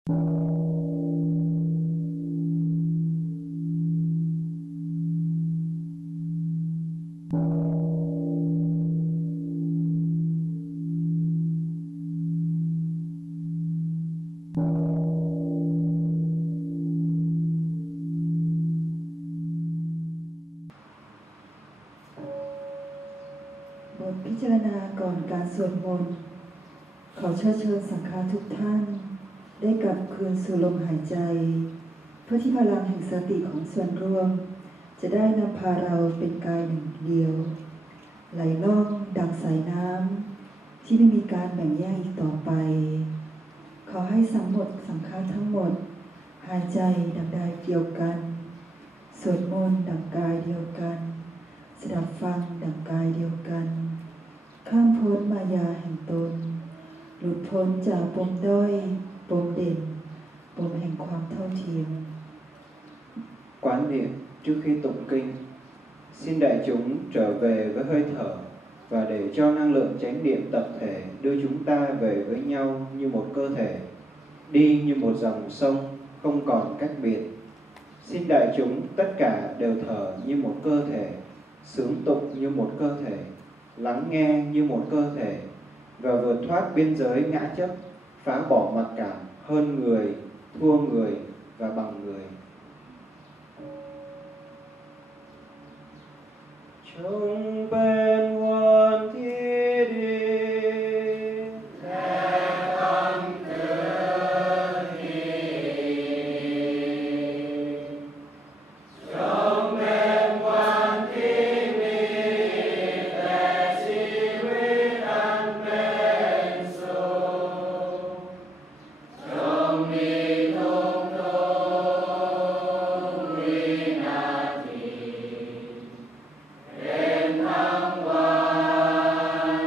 บทพิจารณาก่อนการสวดมนต์ขอเชิญสังฆาทุกท่านได้กลับคืนสู่ลมหายใจเพื่อที่พลังแห่งสติของส่วนรวมจะได้นำพาเราเป็นกายหนึ่งเดียวไหลล่องดังสายน้ำที่ไม่มีการแบ่งแยกอีกต่อไปขอให้สังฆาทั้งหมดหายใจดังใดเดียวกันสวดมนต์ดังกายเดียวกันสดับฟังดังกายเดียวกันข้ามพ้นมายาแห่งตนหลุดพ้นจากปมด้อยปมเด่นปมแห่งความเท่าเทียม Quán niệm trước khi tụng kinh. Xin đại chúng trở về với hơi thở và để cho năng lượng chánh niệm tập thể đưa chúng ta về với nhau như một cơ thể, đi như một dòng sông, không còn cách biệt. Xin đại chúng tất cả đều thở như một cơ thể, xướng tụng như một cơ thể, lắng nghe như một cơ thể và vượt thoát biên giới ngã chấp, phá bỏ mặc cảm hơn người, thua người và bằng người. Trong bên quan thi đi Hãy subscribe cho kênh Ghiền Mì Gõ để không bỏ lỡ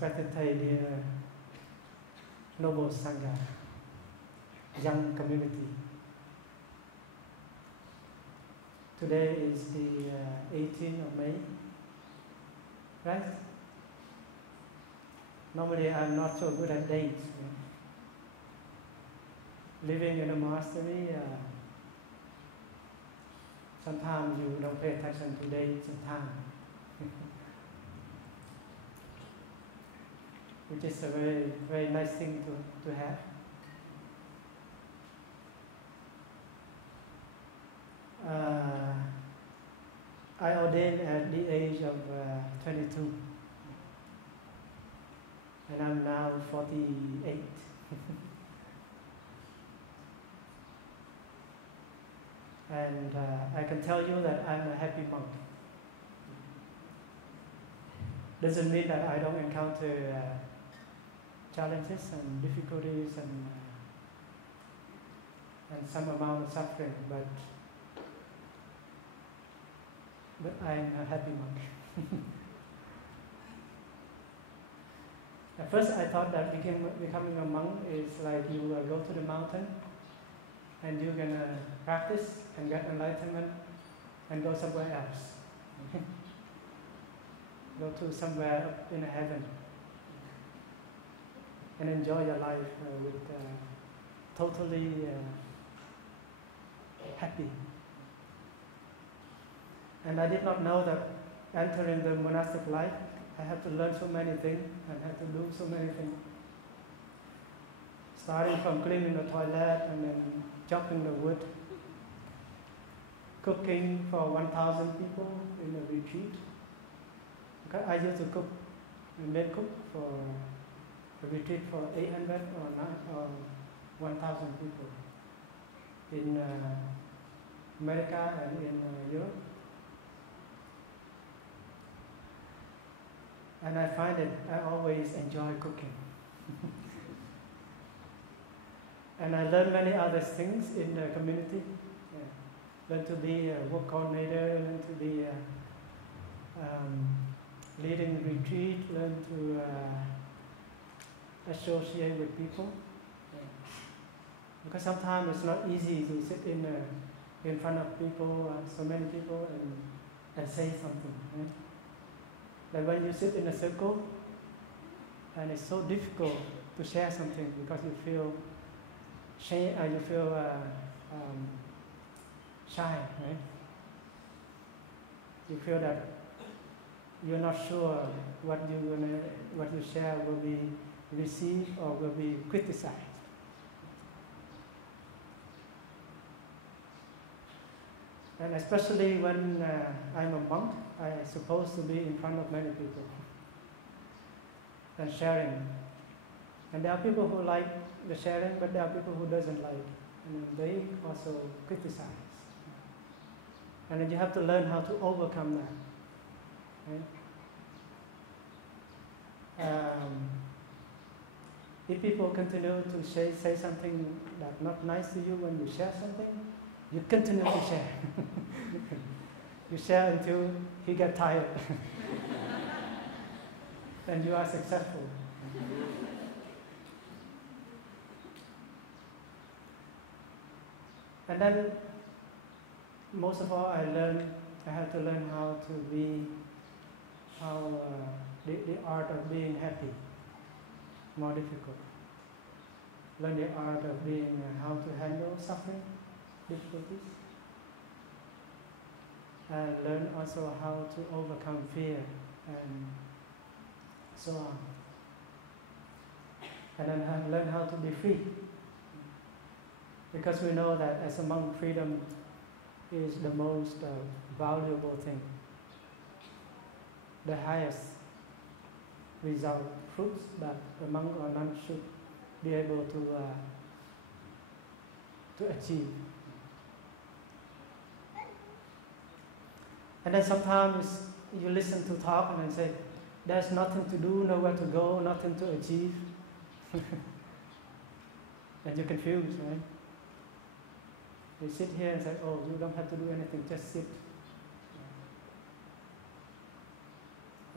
respected Thầy, dear noble Sangha, young community. Today is the 18th of May, right? Normally I'm not so good at dates. Living in a monastery, sometimes you don't pay attention to dates and time. Which is a very, very nice thing to have. I ordained at the age of 22, and I'm now 48. And I can tell you that I'm a happy monk. Doesn't mean that I don't encounter challenges and difficulties and some amount of suffering, but I'm a happy monk. At first I thought that becoming a monk is like you go to the mountain and you're gonna practice and get enlightenment and go somewhere else. Go to somewhere up in heaven and enjoy your life with totally happy. And I did not know that entering the monastic life, I have to learn so many things and have to do so many things. Starting from cleaning the toilet and then chopping the wood, cooking for 1,000 people in a retreat. Okay, I used to cook, maid cook for a retreat for 800 or 1,000 people in America and in Europe. And I find that I always enjoy cooking. And I learned many other things in the community. Learn to be a work coordinator, learn to be leading retreat, learn to associate with people. Because sometimes it's not easy to sit in front of people, so many people, and say something. Right? But when you sit in a circle, and it's so difficult to share something because you feel shy, right? You feel that you're not sure what you share will be received or will be criticized. And especially when I'm a monk, I'm supposed to be in front of many people and sharing. And there are people who like the sharing, but there are people who doesn't like, and they also criticize. And then you have to learn how to overcome that. Right? If people continue to say something that's not nice to you when you share something, you continue to share. You share until he gets tired. And you are successful. And then, most of all, I had to learn how to be, the art of being happy, more difficult. Learn the art of being, how to handle suffering, difficulties. And learn also how to overcome fear and so on. And then learn how to be free. Because we know that as a monk, freedom is the most valuable thing. The highest result, fruits that a monk or nun should be able to achieve. And then sometimes you listen to talk and then say, there's nothing to do, nowhere to go, nothing to achieve. And you're confused, right? You sit here and say, oh, you don't have to do anything, just sit.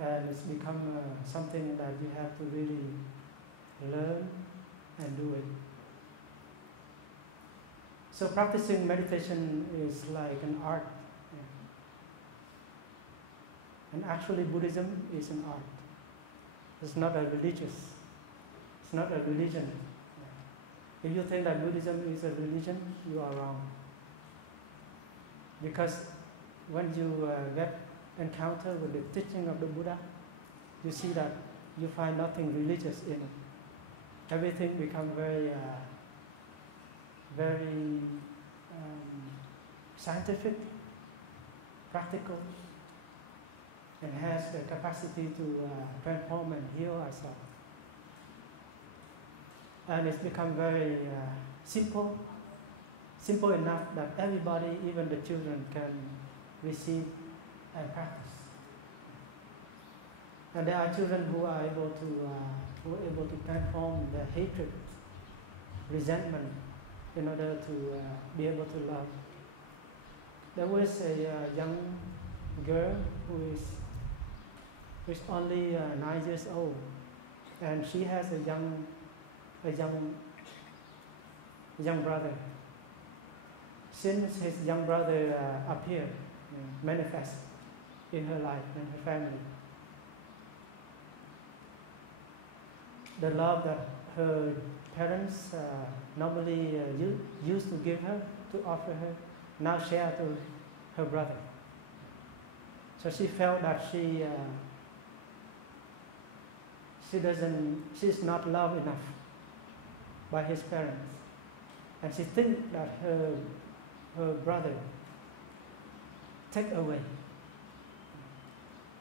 and it's become something that you have to really learn and do it. So practicing meditation is like an art. And actually Buddhism is an art. It's not a religious. It's not a religion. If you think that Buddhism is a religion, you are wrong. Because when you get encounter with the teaching of the Buddha, you see that you find nothing religious in it. Everything becomes very scientific, practical, and has the capacity to transform and heal ourselves. And it's become very simple enough that everybody, even the children, can receive and practice. And there are children who are able to transform their hatred, resentment, in order to be able to love. There was a young girl who is only 9 years old, and she has a young brother. Since his young brother appeared, manifest in her life and her family, the love that her parents normally used to give her, to offer her, now share to her brother. So she felt that she's not loved enough by his parents, and she thinks that her brother take away.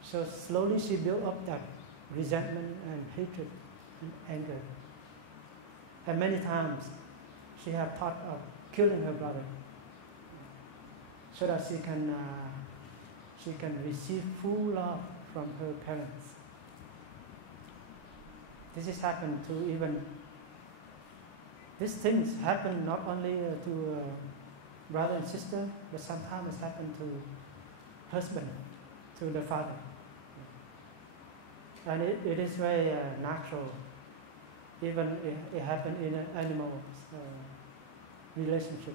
So slowly she built up that resentment and hatred and anger. And many times she had thought of killing her brother so that she can receive full love from her parents. This has happened to even, these things happen not only to brother and sister, but sometimes it's happened to husband, to the father. And it is very natural. Even it happens in an animal relationship.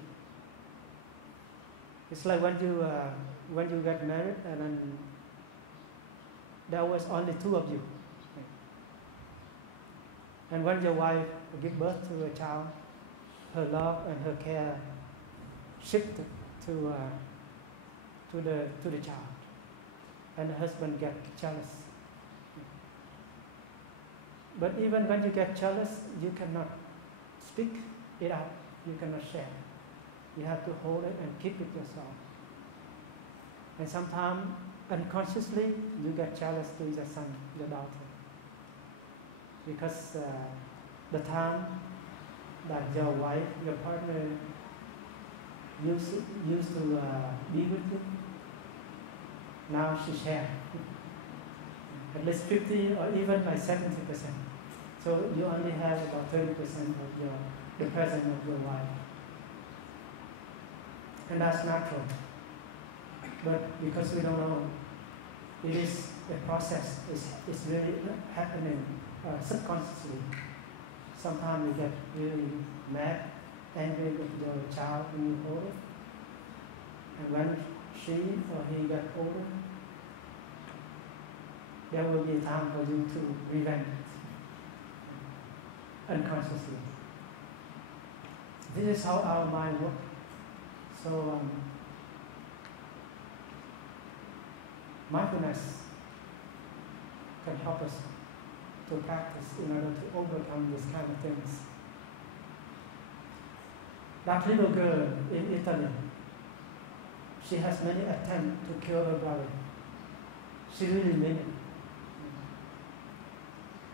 It's like when you get married, and then there was only two of you. And when your wife gives birth to a child, her love and her care shifted to the child, and the husband gets jealous. But even when you get jealous, you cannot speak it out. You cannot share. You have to hold it and keep it yourself. And sometimes unconsciously you get jealous to your son, your daughter, because the time that your wife, your partner used to be with you, now she shares at least 50 or even by 70%. So you only have about 30% of the presence of your wife. And that's natural. But because we don't know, it is a process. It's really happening subconsciously. Sometimes you get really mad, angry with your child when you hold it. And when she or he gets older, there will be a time for you to revenge it unconsciously. This is how our mind works. So mindfulness can help us to practice in order to overcome these kind of things. That little girl in Italy, she has many attempts to kill her brother. She really meant it.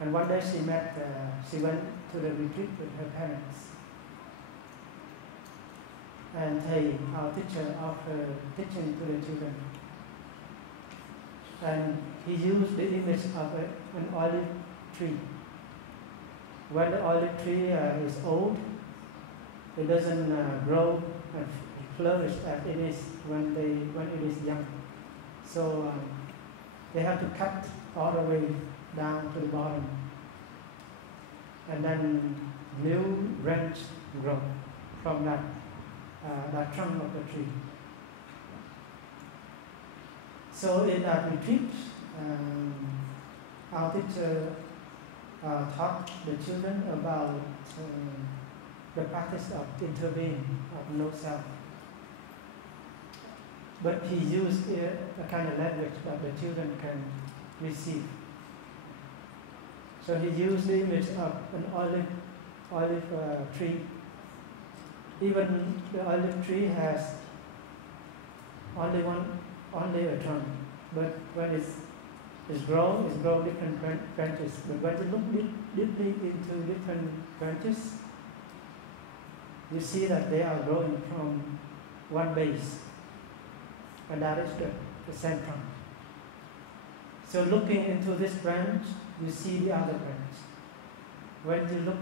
And one day she went to the retreat with her parents. And our teacher offered teaching to the children. And he used the image of an olive tree. When the olive tree is old, it doesn't grow and flourish as it is when it is young. So they have to cut all the way down to the bottom. And then new branch grow from that trunk of the tree. So in that retreat, our teacher taught the children about the practice of interbeing, of no self. But he used a kind of language that the children can receive. So he used the image of an olive tree. Even the olive tree has only a trunk, but when it's grown different branches. But when you look deeply into different branches, you see that they are growing from one base, and that is the center. So looking into this branch, you see the other branch. When you look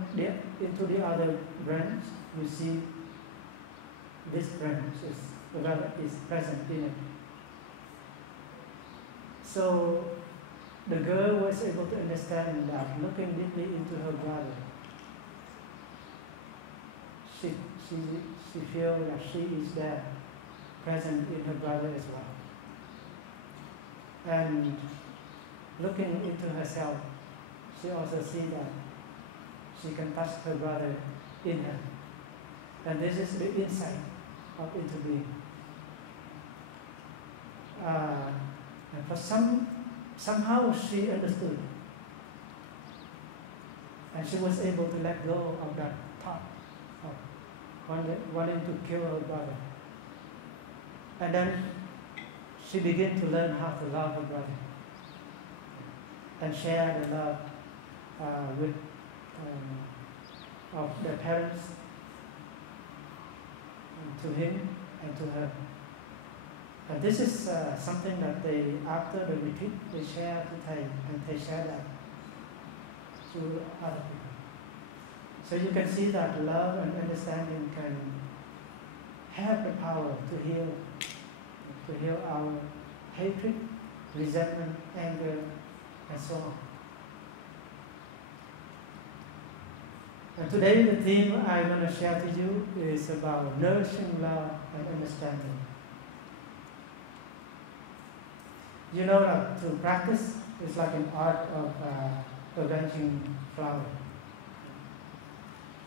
into the other branch, you see this branch is present in it. So the girl was able to understand that looking deeply into her brother, she feels that she is there, present in her brother as well. And looking into herself, she also sees that she can touch her brother in her. And this is the insight of interbeing. And for somehow she understood. And she was able to let go of that thought of wanting to kill her brother. And then she began to learn how to love her brother and share the love with of their parents and to him and to her. And this is something that they, after the retreat, they share to Thầy, and they share that to other people. So you can see that love and understanding can have the power to heal our hatred, resentment, anger, and so on. And today the theme I want to share to you is about nourishing love and understanding. You know that to practice is like an art of arranging flowers.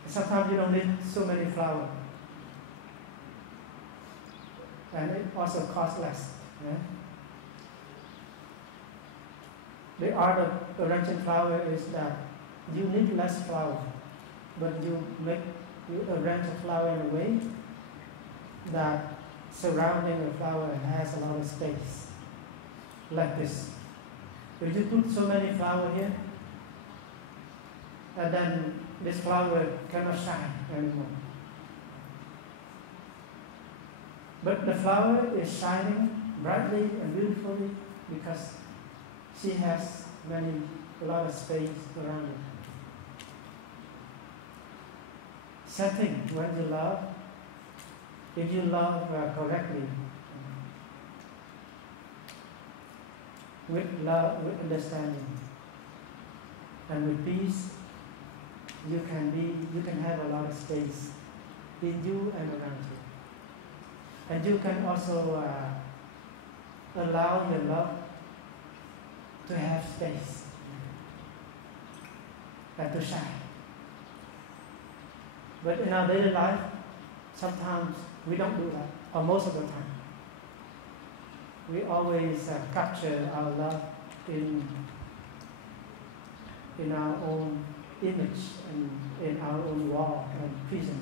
Sometimes you don't need so many flowers. And it also costs less. Yeah? The art of arranging flower is that you need less flower, but you arrange a flower in a way that surrounding the flower has a lot of space, like this. If you put so many flowers here, and then this flower cannot shine anymore. But the flower is shining brightly and beautifully because she has a lot of space around it. Same thing, when you love, if you love correctly, with love, with understanding, and with peace, you can have a lot of space in you and around you. And you can also allow your love to have space and to shine. But in our daily life, sometimes we don't do that, or most of the time. We always capture our love in our own image and in our own wall and prison.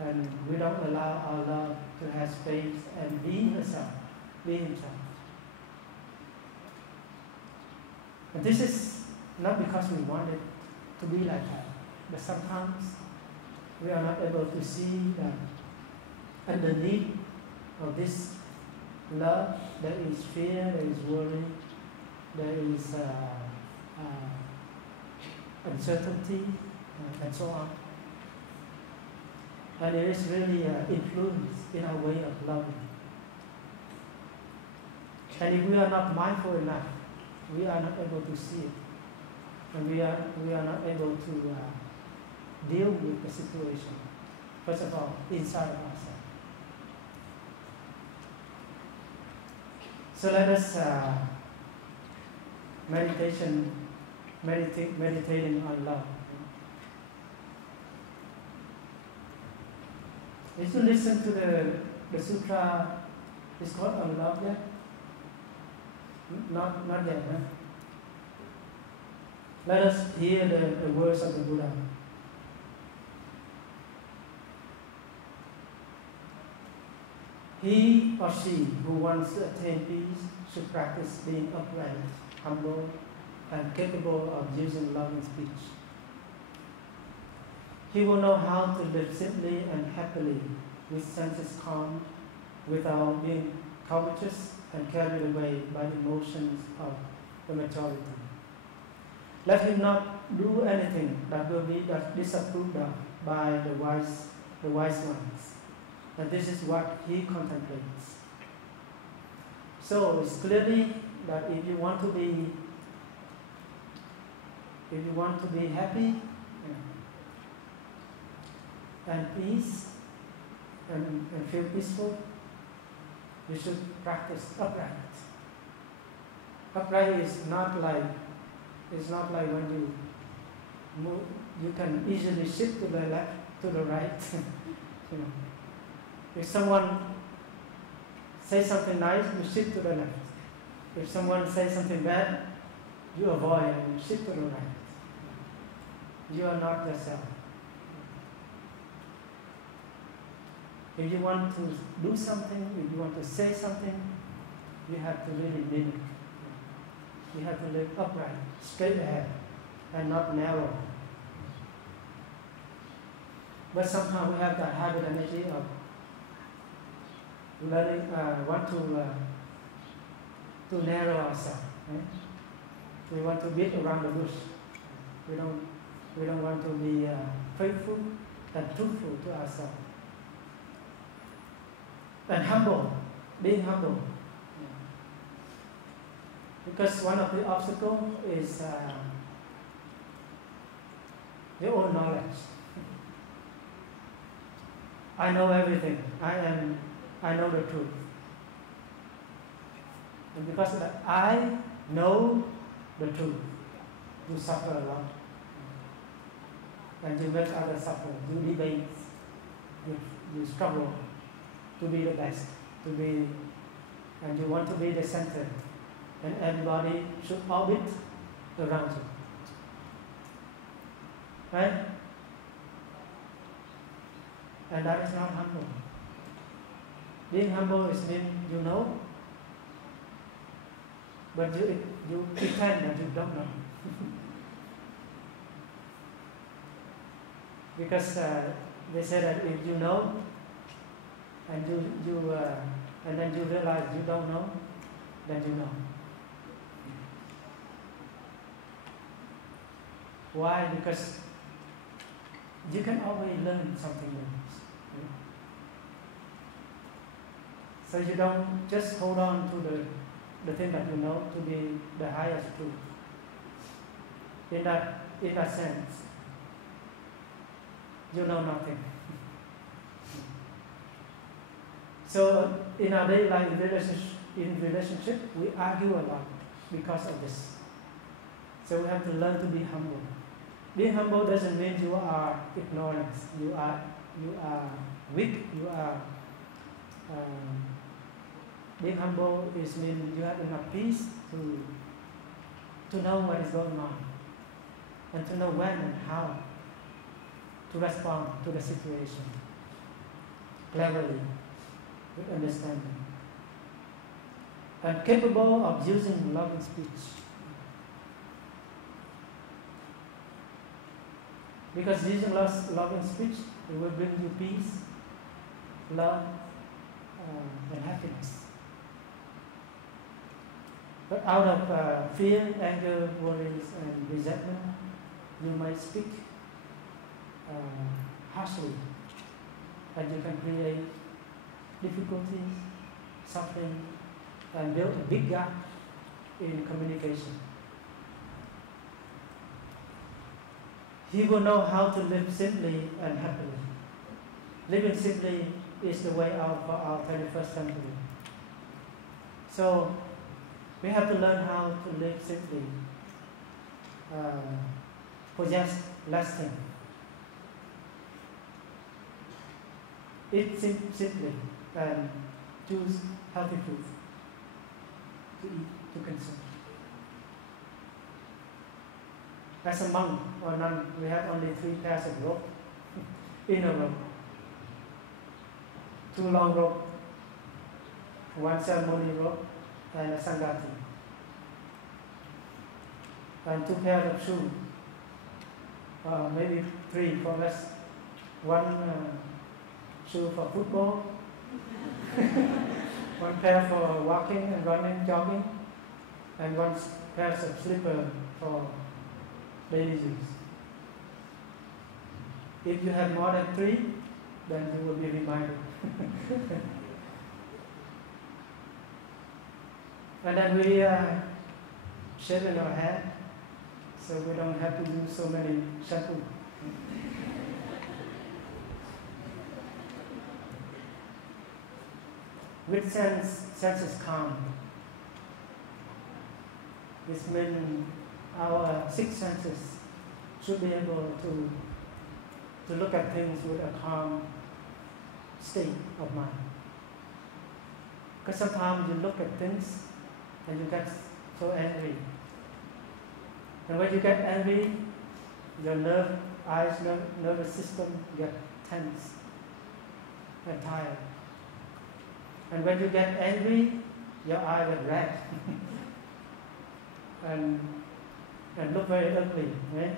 And we don't allow our love to have space and be himself. And this is not because we want it to be like that, but sometimes we are not able to see that underneath of this love there is fear, there is worry, there is uncertainty, and so on. And there is really influence in our way of loving. And if we are not mindful enough we are not able to see it, and we are not able to deal with the situation. First of all, inside of ourselves. So let us meditating on love. Did you listen to the sutra? It's called on love yet? Not yet, huh? Let us hear the words of the Buddha. He or she who wants to attain peace should practice being upright, humble, and capable of using loving speech. He will know how to live simply and happily, with senses calm, without being covetous and carried away by the emotions of the majority. Let him not do anything that will be disapproved of by the wise ones. And this is what he contemplates. So it's clearly that if you want to be happy and peace and feel peaceful, you should practice upright. Upright is not like when you move, you can easily shift to the left, to the right. You know. If someone says something nice, you shift to the left. If someone says something bad, you avoid and you shift to the right. You are not yourself. If you want to do something, if you want to say something, you have to really mean it. You have to live upright, straight ahead, and not narrow. But sometimes we have that habit and energy of learning, want to narrow ourselves. Right? We want to beat around the bush. We don't want to be faithful and truthful to ourselves. And humble, being humble. Because one of the obstacles is your own knowledge. I know everything. I know the truth. And because of that, I know the truth, you suffer a lot. And you make others suffer. You debate. You struggle to be the best, and you want to be the center, and everybody should orbit around you. Right? And that is not humble. Being humble is mean you know, but you pretend that you don't know. Because they say that if you know, and and then you realize you don't know, then you know. Why? Because you can always learn something new. So you don't just hold on to the thing that you know to be the highest truth. In that sense, you know nothing. So in our daily life, in relationship, we argue a lot because of this. So we have to learn to be humble. Being humble doesn't mean you are ignorant. You are weak. Being humble is mean you have enough peace to know what is going on, and to know when and how to respond to the situation cleverly, with understanding, and capable of using loving speech. Because using loving speech, it will bring you peace, love, and happiness. But out of fear, anger, worries, and resentment, you might speak harshly, and you can create difficulties, suffering, and build a big gap in communication. He will know how to live simply and happily. Living simply is the way out for our 21st century. So we have to learn how to live simply, for just less thing. Eat simply and choose healthy food to eat, to consume. As a monk or nun, we have only 3 pairs of rope in a row. 2 long rope, 1 ceremony rope, and a sangati. And 2 pairs of shoes, maybe 3 for us. 1 shoe for football, 1 pair for walking and running, jogging, and 1 pair of slippers for daily use. If you have more than 3, then you will be reminded. And then we shave in our hair, so we don't have to use so many shampoo. With senses calm, this means our 6 senses should be able to look at things with a calm state of mind. Because sometimes you look at things and you get so angry. And when you get angry, your nervous system get tense and tired. And when you get angry, your eye get red and look very ugly, right?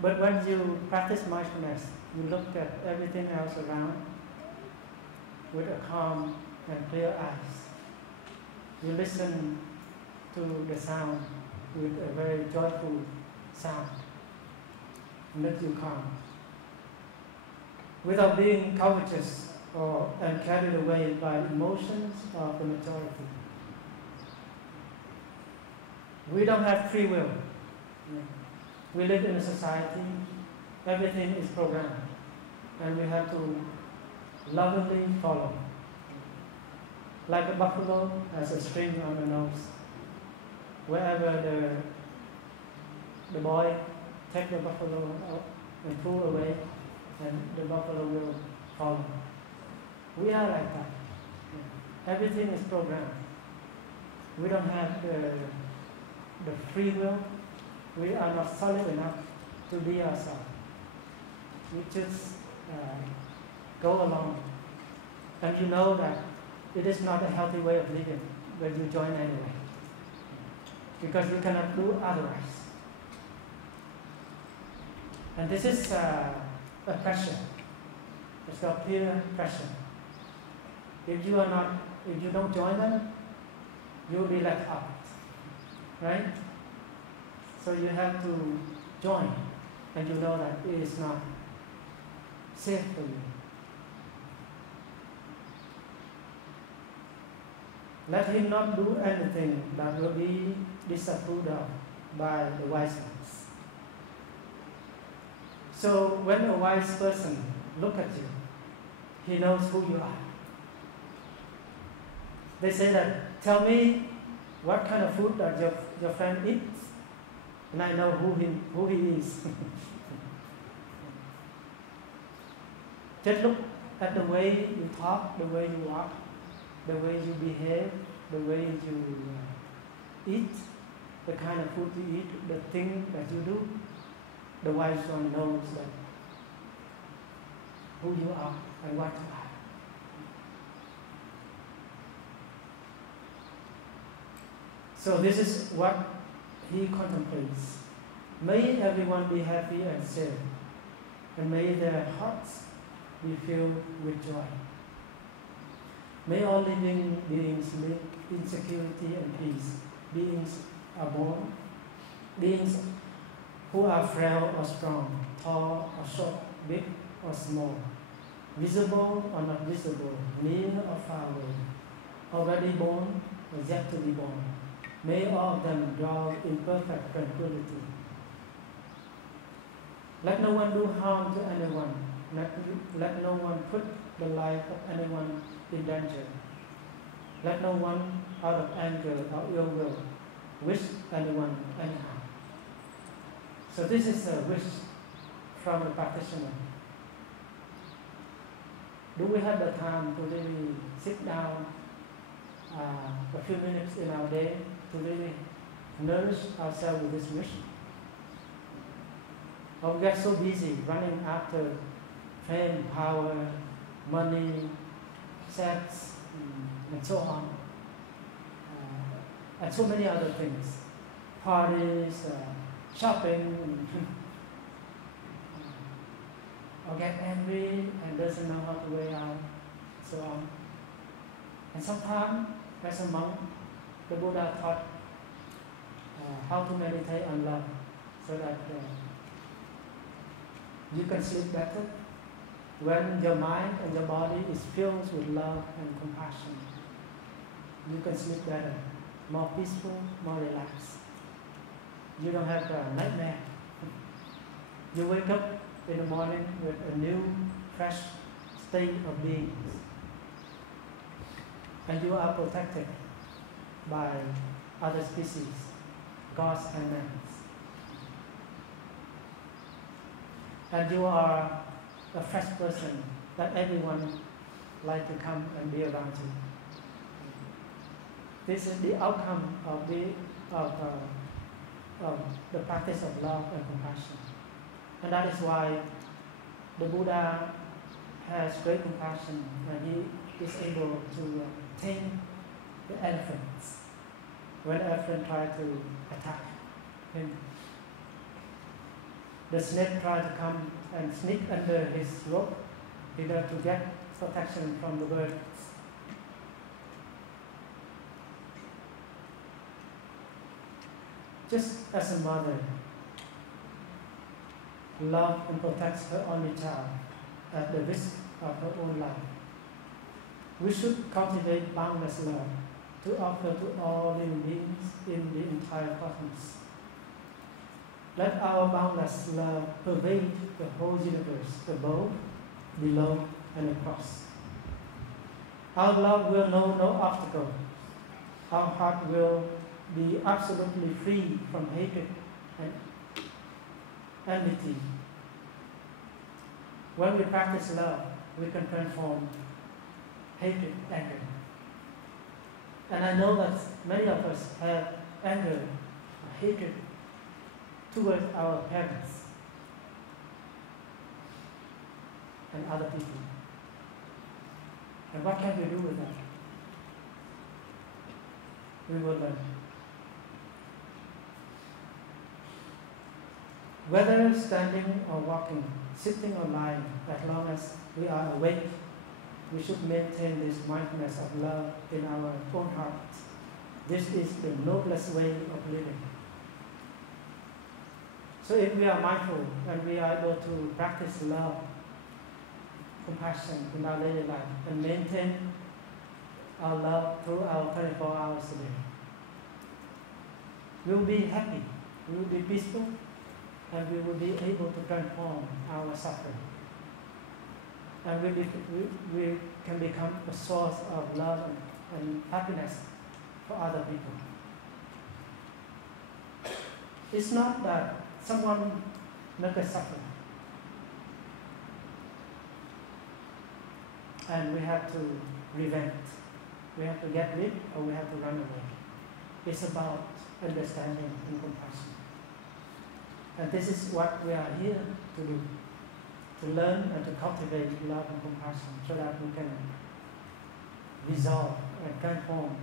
But when you practice mindfulness, you look at everything else around with a calm and clear eyes. You listen to the sound with a very joyful sound, and let you calm. Without being covetous and carried away by emotions of the majority. We don't have free will. We live in a society, everything is programmed, and we have to lovingly follow. Like a buffalo has a string on the nose. Wherever the boy takes the buffalo out and pull away, and the buffalo will follow. We are like that. Everything is programmed. We don't have the free will. We are not solid enough to be ourselves. We just go along. And you know that it is not a healthy way of living when you join anyway. Because you cannot do otherwise. And this is a pressure. It's called peer pressure. If you don't join them, you will be left out. Right? So you have to join, and you know that it is not safe for you. Let him not do anything that will be disapproved of by the wise ones. So when a wise person looks at you, he knows who you are. They say that, tell me what kind of food that your friend eats, and I know who he is. Just look at the way you talk, the way you walk, the way you behave, the way you eat, the kind of food you eat, the thing that you do. The wise one knows that who you are and what you are. So this is what he contemplates. May everyone be happy and safe, and may their hearts be filled with joy. May all living beings live in security and peace. Beings are born, beings who are frail or strong, tall or short, big or small, visible or not visible, near or far away. already born or yet to be born. May all of them dwell in perfect tranquility. Let no one do harm to anyone. Let no one put the life of anyone in danger. Let no one, out of anger or ill will, wish anyone any harm. So this is a wish from the practitioner. Do we have the time to really sit down a few minutes in our day to really nourish ourselves with this wish? Or we get so busy running after fame, power, money, sex, and so on, and so many other things, parties, shopping, or get angry and doesn't know how to weigh out, so on. And sometimes, as a monk, the Buddha taught how to meditate on love, so that you can sleep better when your mind and your body is filled with love and compassion. You can sleep better, more peaceful, more relaxed. You don't have a nightmare. You wake up in the morning with a new, fresh state of being. And you are protected by other species, gods and men. And you are a fresh person that everyone like to come and be around you. This is the outcome of the practice of love and compassion. And that is why the Buddha has great compassion, and he is able to tame the elephants when the elephant tried to attack him. The snake tried to come and sneak under his rope in order to get protection from the birds. Just as a mother loves and protects her only child at the risk of her own life, we should cultivate boundless love to offer to all living beings in the entire cosmos. Let our boundless love pervade the whole universe, above, below, and across. Our love will know no obstacle. Our heart will be absolutely free from hatred and enmity. When we practice love, we can transform hatred, anger. And I know that many of us have anger, hatred towards our parents and other people. And what can we do with that? We will learn. Whether standing or walking, sitting or lying, as long as we are awake, we should maintain this mindfulness of love in our own hearts. This is the noblest way of living. So if we are mindful and we are able to practice love, compassion in our daily life and maintain our love through our 24 hours a day, we will be happy, we will be peaceful, and we will be able to transform our suffering. And we can become a source of love and happiness for other people. It's not that someone makes us suffer, and we have to prevent, we have to get rid, or we have to run away. It's about understanding and compassion. And this is what we are here to do, to learn and to cultivate love and compassion so that we can resolve and transform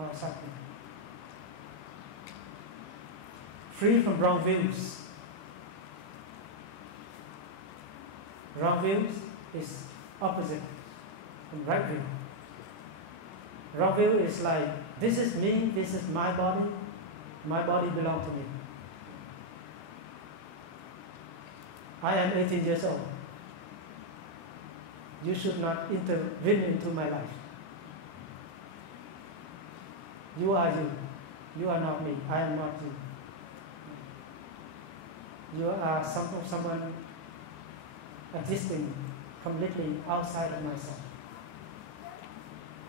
our suffering. Free from wrong views. Wrong views is opposite from right view. Wrong view is like, this is me, this is my body belongs to me. I am 18 years old. You should not intervene into my life. You are you. You are not me. I am not you. You are someone existing completely outside of myself.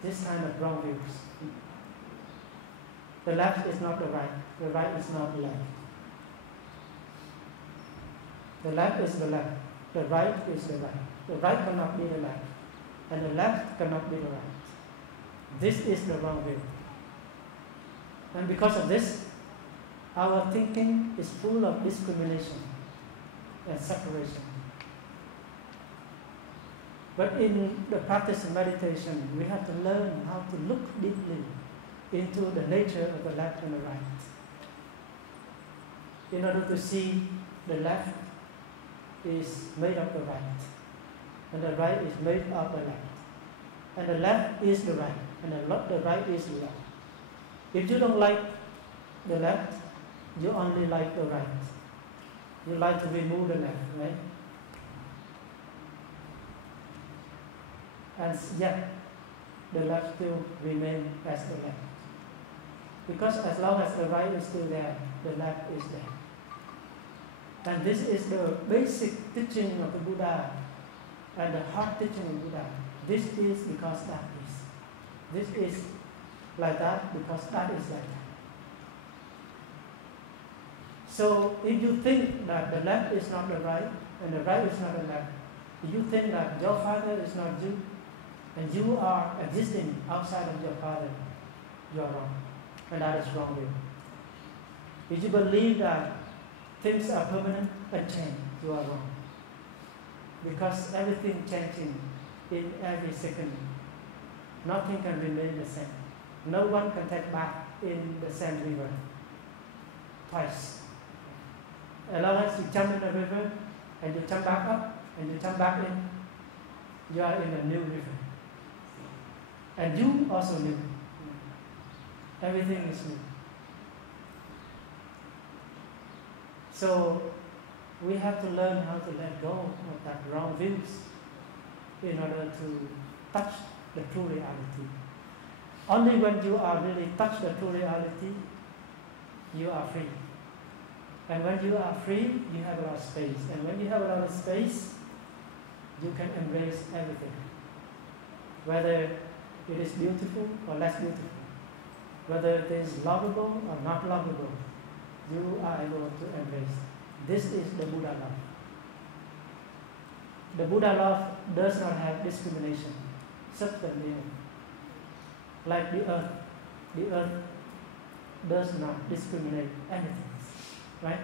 This kind of wrong views. The left is not the right. The right is not the left. The left is the left. The right is the right. The right cannot be the left. And the left cannot be the right. This is the wrong view. And because of this, our thinking is full of discrimination and separation. But in the practice of meditation, we have to learn how to look deeply into the nature of the left and the right, in order to see the left is made of the right, and the right is made of the left, and the left is the right, and the right is the left. If you don't like the left, you only like the right. You like to remove the left, right? And yet, the left still remains as the left. Because as long as the right is still there, the left is there. And this is the basic teaching of the Buddha and the heart teaching of Buddha. This is because that is. This is like that because that is like that. So if you think that the left is not the right and the right is not the left, if you think that your father is not you and you are existing outside of your father, you are wrong. And that is wrong view. If you believe that things are permanent and change, you are wrong. Because everything changing in every second. Nothing can remain the same. No one can take back in the same river twice. As long as you jump in the river and you jump back up and you jump back in, you are in a new river. And you also new. Everything is new. So we have to learn how to let go of that wrong views in order to touch the true reality. Only when you are really touch the true reality, you are free. And when you are free, you have a lot of space. And when you have a lot of space, you can embrace everything. Whether it is beautiful or less beautiful. Whether it is lovable or not lovable, you are able to embrace. This is the Buddha love. The Buddha love does not have discrimination, subtly. Like the earth does not discriminate anything, right?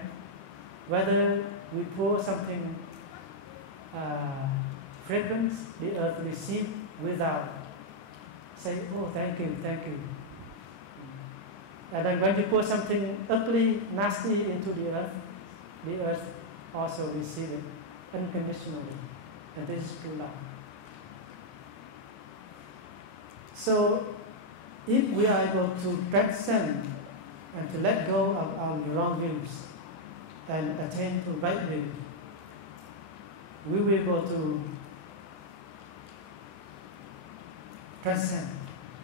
Whether we pour something fragrance, the earth receives without say, oh, thank you. And then when you pour something ugly, nasty into the earth also receives it unconditionally. And this is true love. So, if we are able to transcend and to let go of our wrong views and attain to right view, we will be able to transcend,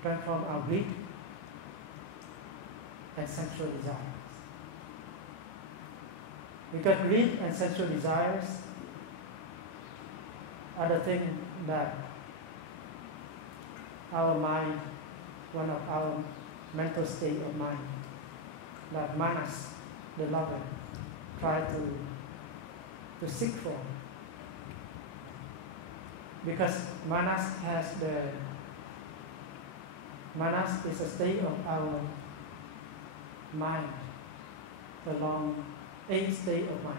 transform our greed and sensual desires. Because greed and sensual desires are the things that our mind, one of our mental state of mind, that manas, the lover, try to seek for. Because manas is a state of our mind, the long 8 state of mind,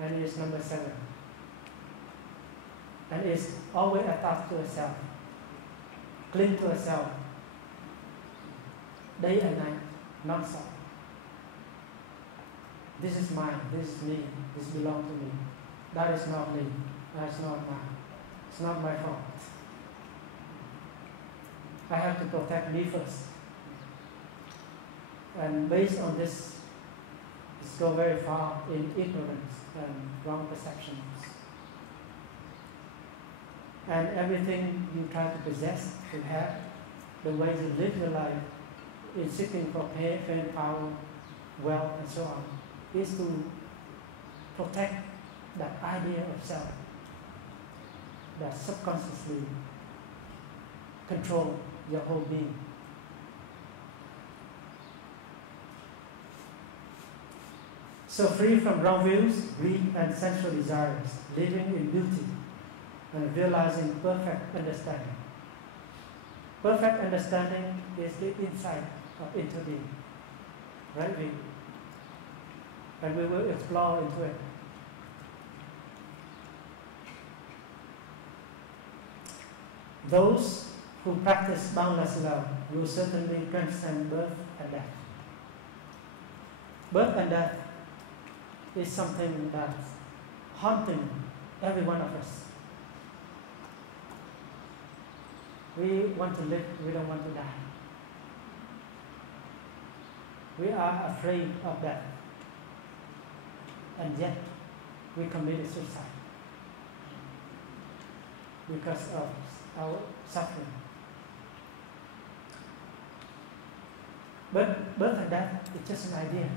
and it is number 7. And it's always attached to itself, cling to itself, day and night, non-stop. This is mine, this is me, this belongs to me. That is not me, that is not mine. It's not my fault. I have to protect me first. And based on this, it's go very far in ignorance and wrong perceptions. And everything you try to possess, to have, the way you live your life, in seeking for fame, power, wealth, and so on, is to protect that idea of self that subconsciously control your whole being. So free from wrong views, greed, and sensual desires, living in beauty and realizing perfect understanding. Perfect understanding is the insight of inner being, right being, and we will explore into it. Those who practice boundless love will certainly transcend birth and death. Birth and death is something that's haunting every one of us. We want to live, we don't want to die. We are afraid of death, and yet we committed suicide because of our suffering. But birth and death is just an idea,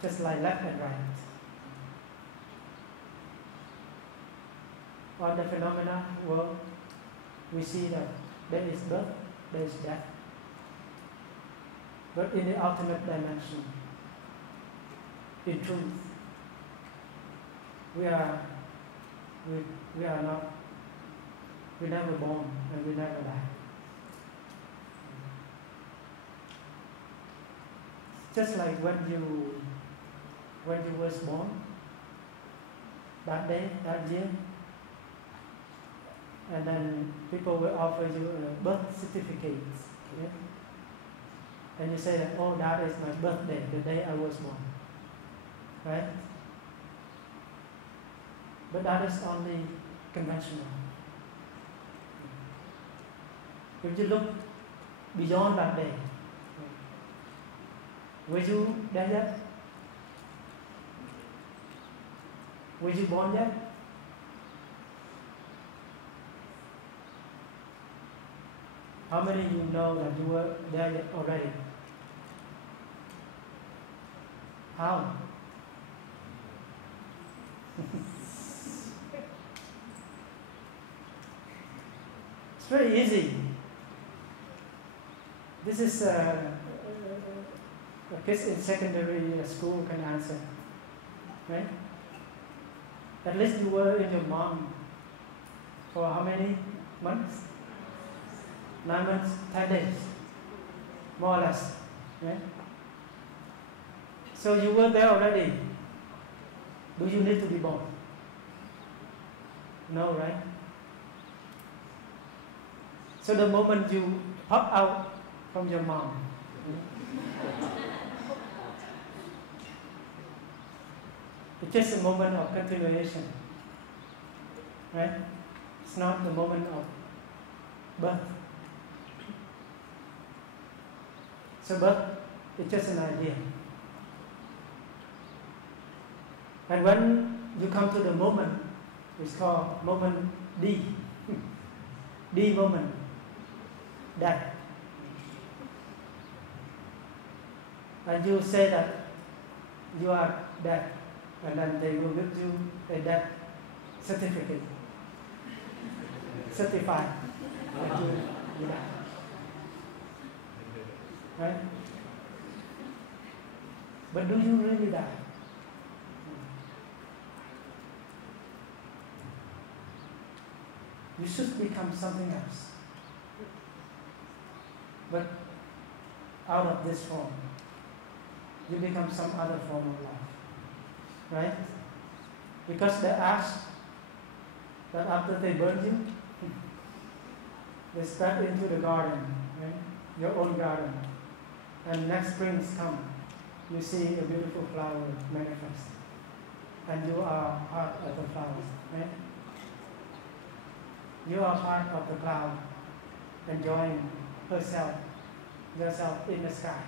just like left and right. On the phenomena world, we see that there is birth, there is death. But in the ultimate dimension, in truth, we are not, we never born and we never die. Just like when you was born, that day, that year, and then people will offer you a birth certificate, yeah? And you say that, oh, that is my birthday, the day I was born, right? But that is only conventional. If you look beyond that day, were you there yet? Were you born yet? How many of you know that you were there yet already? How? It's very easy. This is a kids in secondary school can answer, right? At least you were in your mom for how many months? 9 months, 10 days, more or less, right? So you were there already. Do you need to be born? No, right? So the moment you pop out from your mom, it's just a moment of continuation, right? It's not the moment of birth. So birth is just an idea. And when you come to the moment, it's called moment D. D moment, death. And you say that you are dead, and then they will give you a death certificate, certified that you died. Right? But do you really die? You should become something else. But out of this form, you become some other form of life. Right? Because they ask that after they burn you, they step into the garden, right? Your own garden. And next springs come, you see a beautiful flower manifest. And you are part of the flower, right? You are part of the cloud, enjoying yourself in the sky.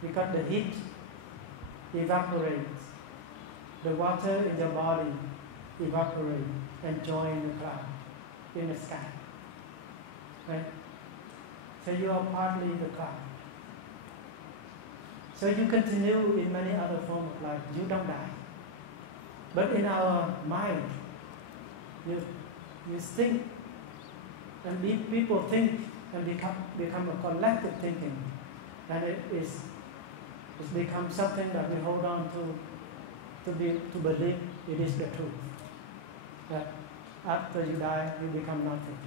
Because the heat evaporates, the water in your body evaporates and join the cloud in the sky. Right? So you are partly the cloud. So you continue in many other forms of life. You don't die. But in our mind, you think, and people think and become a collective thinking, and it's become something that we hold on to believe it is the truth. That after you die, you become nothing.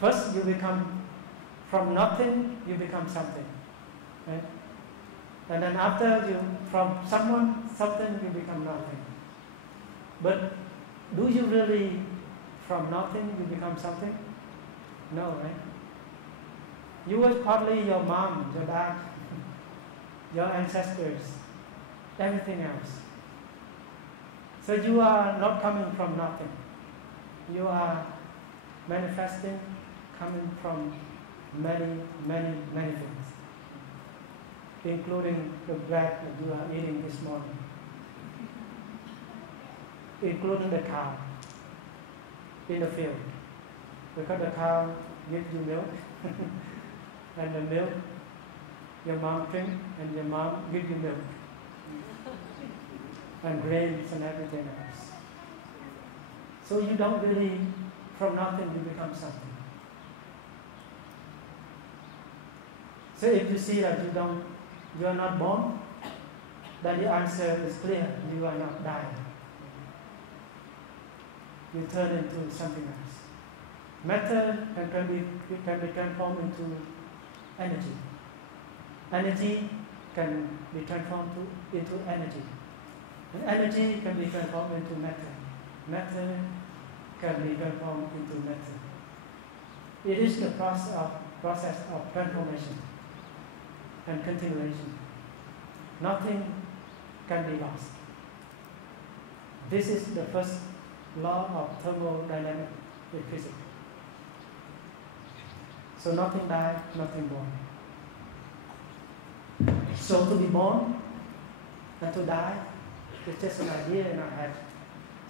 First, you become from nothing, you become something, right? And then after you, from something, you become nothing. But do you really, from nothing, you become something? No, right? You were partly your mom, your dad, your ancestors, everything else. So you are not coming from nothing. You are manifesting, coming from many, many, many things, including the bread that you are eating this morning, including the cow in the field, because the cow gives you milk, and the milk your mom drinks, and your mom gives you milk, and grains and everything else. So you don't really, from nothing, you become something. So if you see that you are not born, then the answer is clear: you are not dying. You turn into something else. Matter can be transformed into energy. Energy can be transformed into energy. And energy can be transformed into matter. Matter can be transformed into matter. It is the process of transformation and continuation. Nothing can be lost. This is the first law of thermodynamic physics. So nothing dies, nothing born. So to be born and to die is just an idea in our head.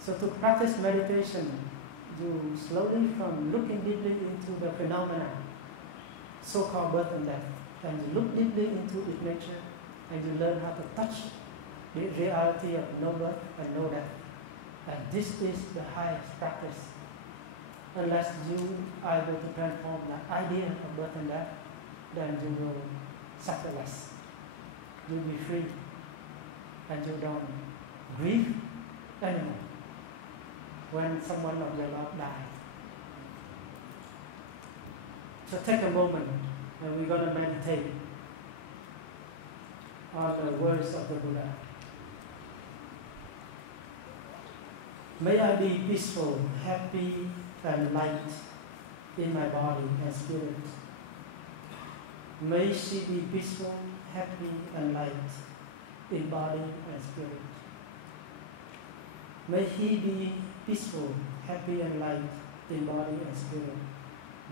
So to practice meditation, you slowly from looking deeply into the phenomena, so-called birth and death, and you look deeply into its nature, and you learn how to touch the reality of no birth and no death. And this is the highest practice. Unless you are able to transform the idea of birth and death, then you will suffer less. You'll be free, and you don't grieve anymore when someone of your love dies. So take a moment, and we're going to meditate on the words of the Buddha. May I be peaceful, happy, and light in my body and spirit. May she be peaceful, happy, and light in body and spirit. May he be peaceful, happy, and light in body and spirit.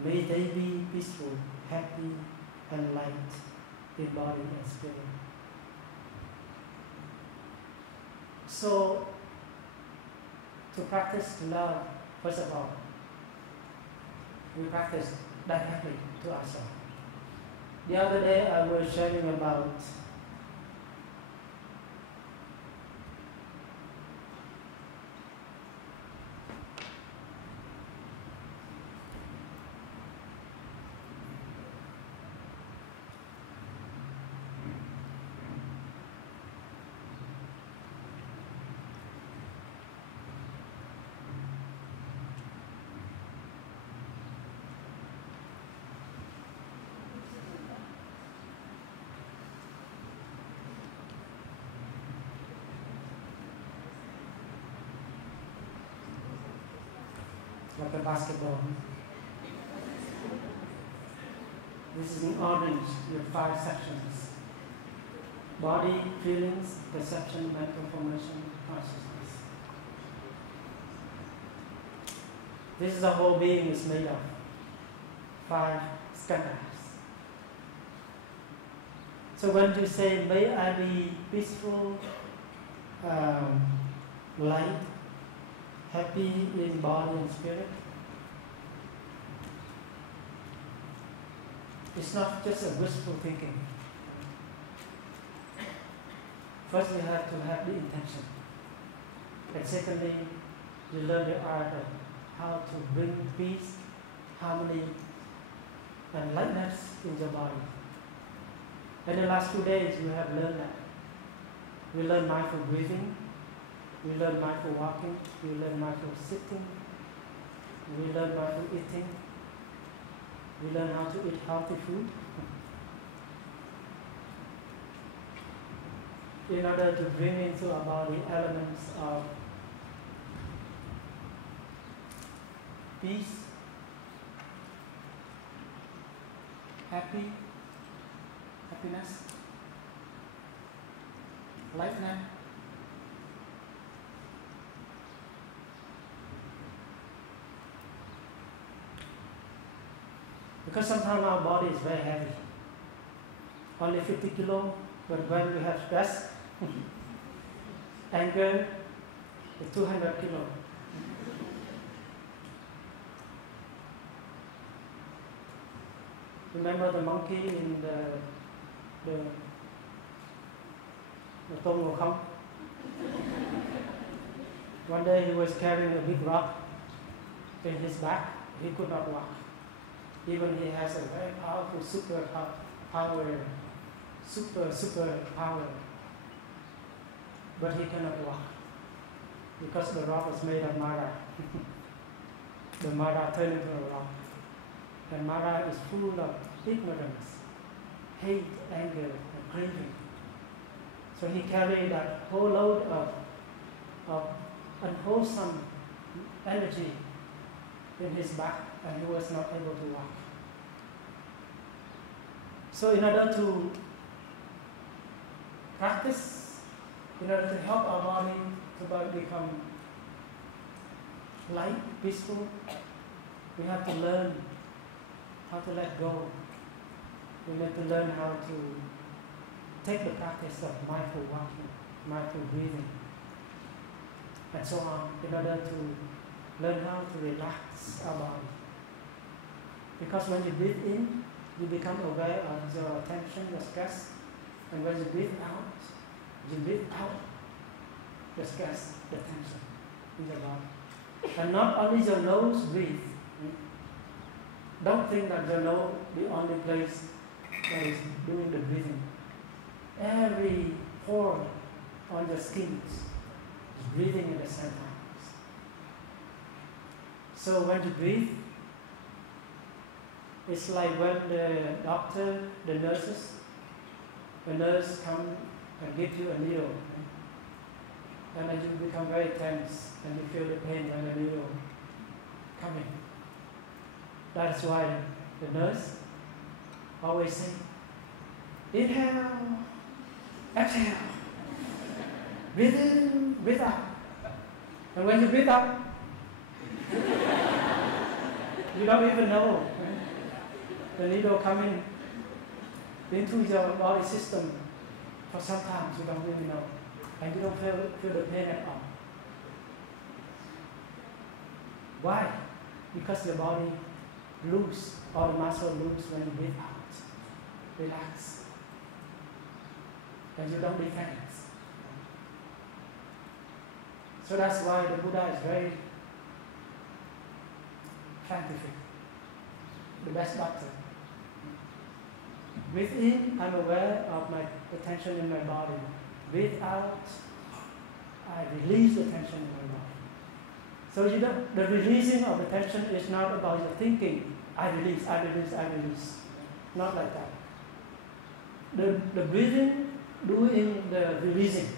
May they be peaceful, happy, and light in body and spirit. So, to practice love, first of all, we practice directly to ourselves. The other day I was sharing about like a basketball. This is in orange with 5 sections: body, feelings, perception, mental formation, consciousness. This is the whole being is made of 5 skandhas. So when you say, may I be peaceful, light, happy in body and spirit, It's not just a wishful thinking. First, you have to have the intention. And secondly, you learn the art of how to bring peace, harmony, and lightness in your body. In the last 2 days, we have learned that. We learn mindful breathing, we learn mindful walking, we learn mindful sitting, we learn mindful eating, we learn how to eat healthy food. In order to bring into our body elements of peace, happiness, lightness, because sometimes our body is very heavy, only 50 kilo, but when we have stress, anger, it's 200 kilo. Remember the monkey in the Tôn Ngộ Không? One day he was carrying a big rock in his back. He could not walk. Even he has a very powerful super power, but he cannot walk because the rock was made of Mara. The Mara turned into a rock. And Mara is full of ignorance, hate, anger, and craving. So he carried that whole load of unwholesome energy in his back, and he was not able to walk. So in order to practice, in order to help our body to become light, peaceful, we have to learn how to let go. We need to learn how to take the practice of mindful walking, mindful breathing, and so on, in order to learn how to relax our body. Because when you breathe in, you become aware of your tension, your stress, and when you breathe out the stress, the tension in your body. And not only your nose breathe. Don't think that your nose is the only place that is doing the breathing. Every pore on the skin is breathing at the same time. So when you breathe, it's like when the doctor, the nurse come and give you a needle, and then you become very tense and you feel the pain when the needle coming. That's why the nurse always say, inhale, exhale, breathe in, breathe out. And when you breathe out, you don't even know the needle coming into your body system. For sometimes you don't really know, and you don't feel the pain at all. Why? Because your body loose, or the muscle loose when you breathe out. Relax. And you don't defend. So that's why the Buddha is very scientific, the best doctor. Breathe in, I'm aware of the tension in my body. Breathe out, I release the tension in my body. So the releasing of the tension is not about your thinking. I release. Not like that. The breathing doing the releasing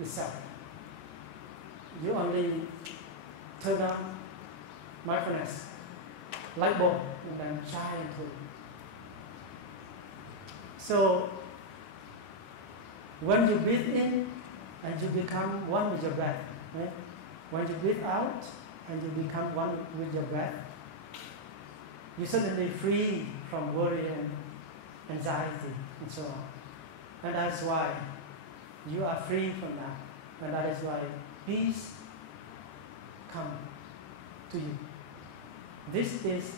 itself. You only turn on mindfulness, light bulb, and then shine into it. So when you breathe in and you become one with your breath, right? When you breathe out and you become one with your breath, you suddenly free from worry and anxiety and so on. And that's why you are free from that. And that is why peace comes to you. This is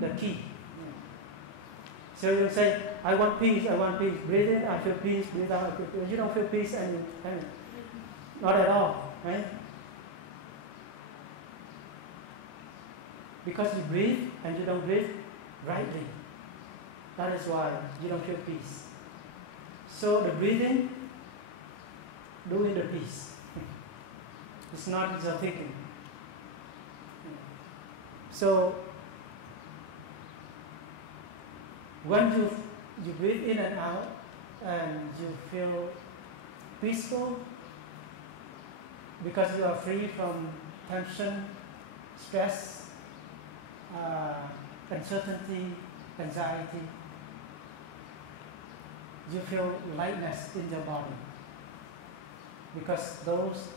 the key. So you say, I want peace, I want peace. Breathe in, I feel peace. Breathe out, I feel peace. You don't feel peace and not at all, right? Because you breathe and you don't breathe rightly. That is why you don't feel peace. So the breathing, doing the peace. It's not your thinking. So when you breathe in and out and you feel peaceful because you are free from tension, stress, uncertainty, anxiety, you feel lightness in your body because those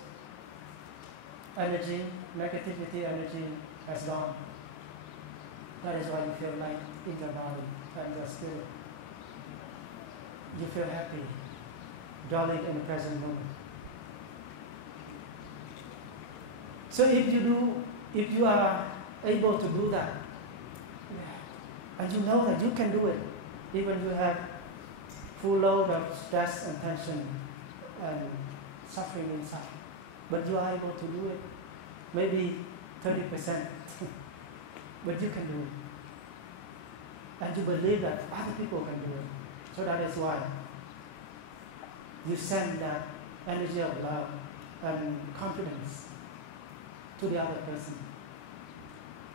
energy, negativity energy has gone. That is why you feel light in your body and your spirit. You feel happy, dwelling in the present moment. So if you are able to do that, and you know that you can do it, even you have full load of stress and tension and suffering inside, but you are able to do it, maybe 30%, but you can do it. And you believe that other people can do it. So that is why you send that energy of love and confidence to the other person.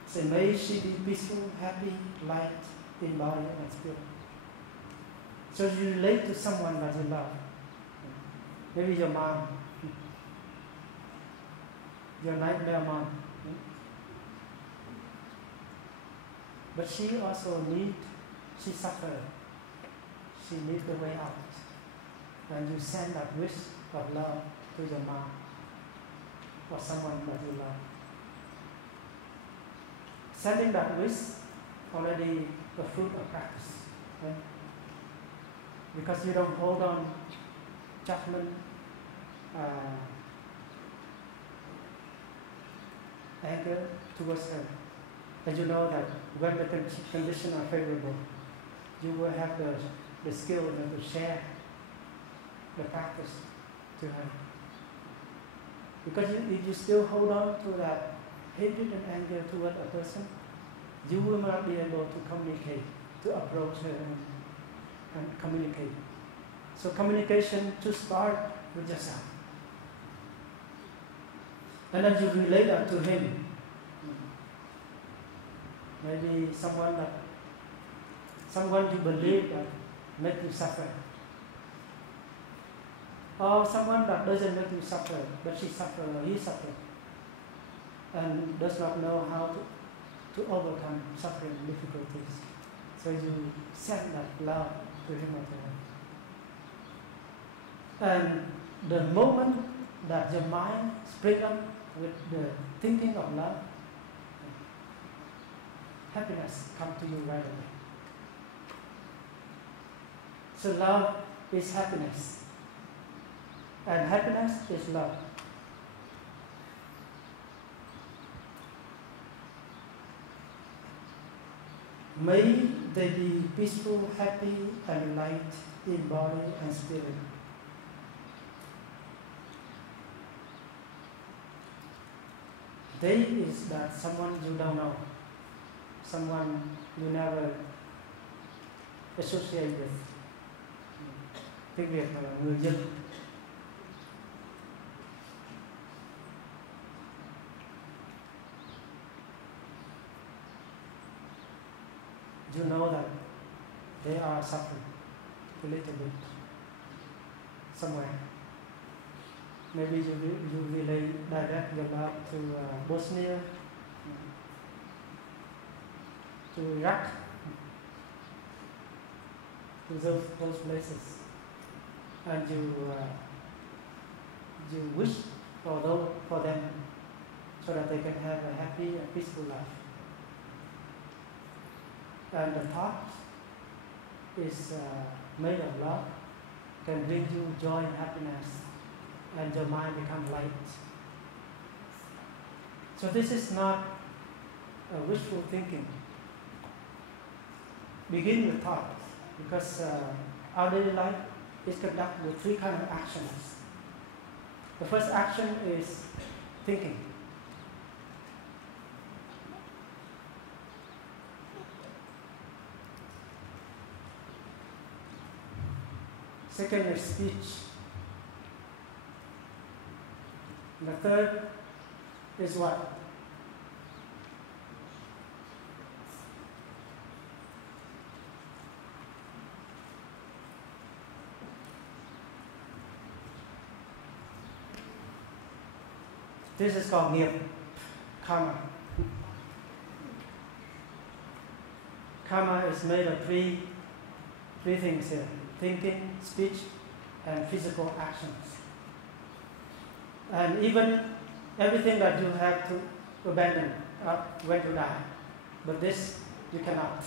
Say, may she be peaceful, happy, light in body and spirit. So you relate to someone that you love. Maybe your mom, your nightmare mom. But she also she suffered. She needs the way out. And you send that wish of love to your mom or someone that you love. Sending that wish already the fruit of practice. Right? Because you don't hold on judgment, anger towards her. And you know that when the conditions are favorable, you will have the skill to share the practice to her. Because if you still hold on to that hatred and anger toward a person, you will not be able to communicate, to approach her and communicate. So communication to start with yourself. And then you relate that to him. Maybe someone you believe that make you suffer. Or someone that doesn't make you suffer, but she suffers or he suffers. And does not know how to overcome suffering difficulties. So you send that love to him or to her. And the moment that your mind springs up with the thinking of love, happiness comes to you right away. So love is happiness. And happiness is love. May they be peaceful, happy, and light in body and spirit. They is that someone you don't know, someone you never associate with. Tiếng Việt là người dân. You know that they are suffering a little bit somewhere. Maybe you relate direct your love to Bosnia, to Iraq, to those places, and you wish for them so that they can have a happy and peaceful life. And the thought is made of love, can bring you joy and happiness, and your mind becomes light. So this is not a wishful thinking. begin with thought, because our daily life is conducted with three kinds of actions. The first action is thinking. Second is speech. The third is what? This is called NIEM, karma. Karma is made of three things here: thinking, speech, and physical actions. And even everything that you have to abandon when you die, but this you cannot.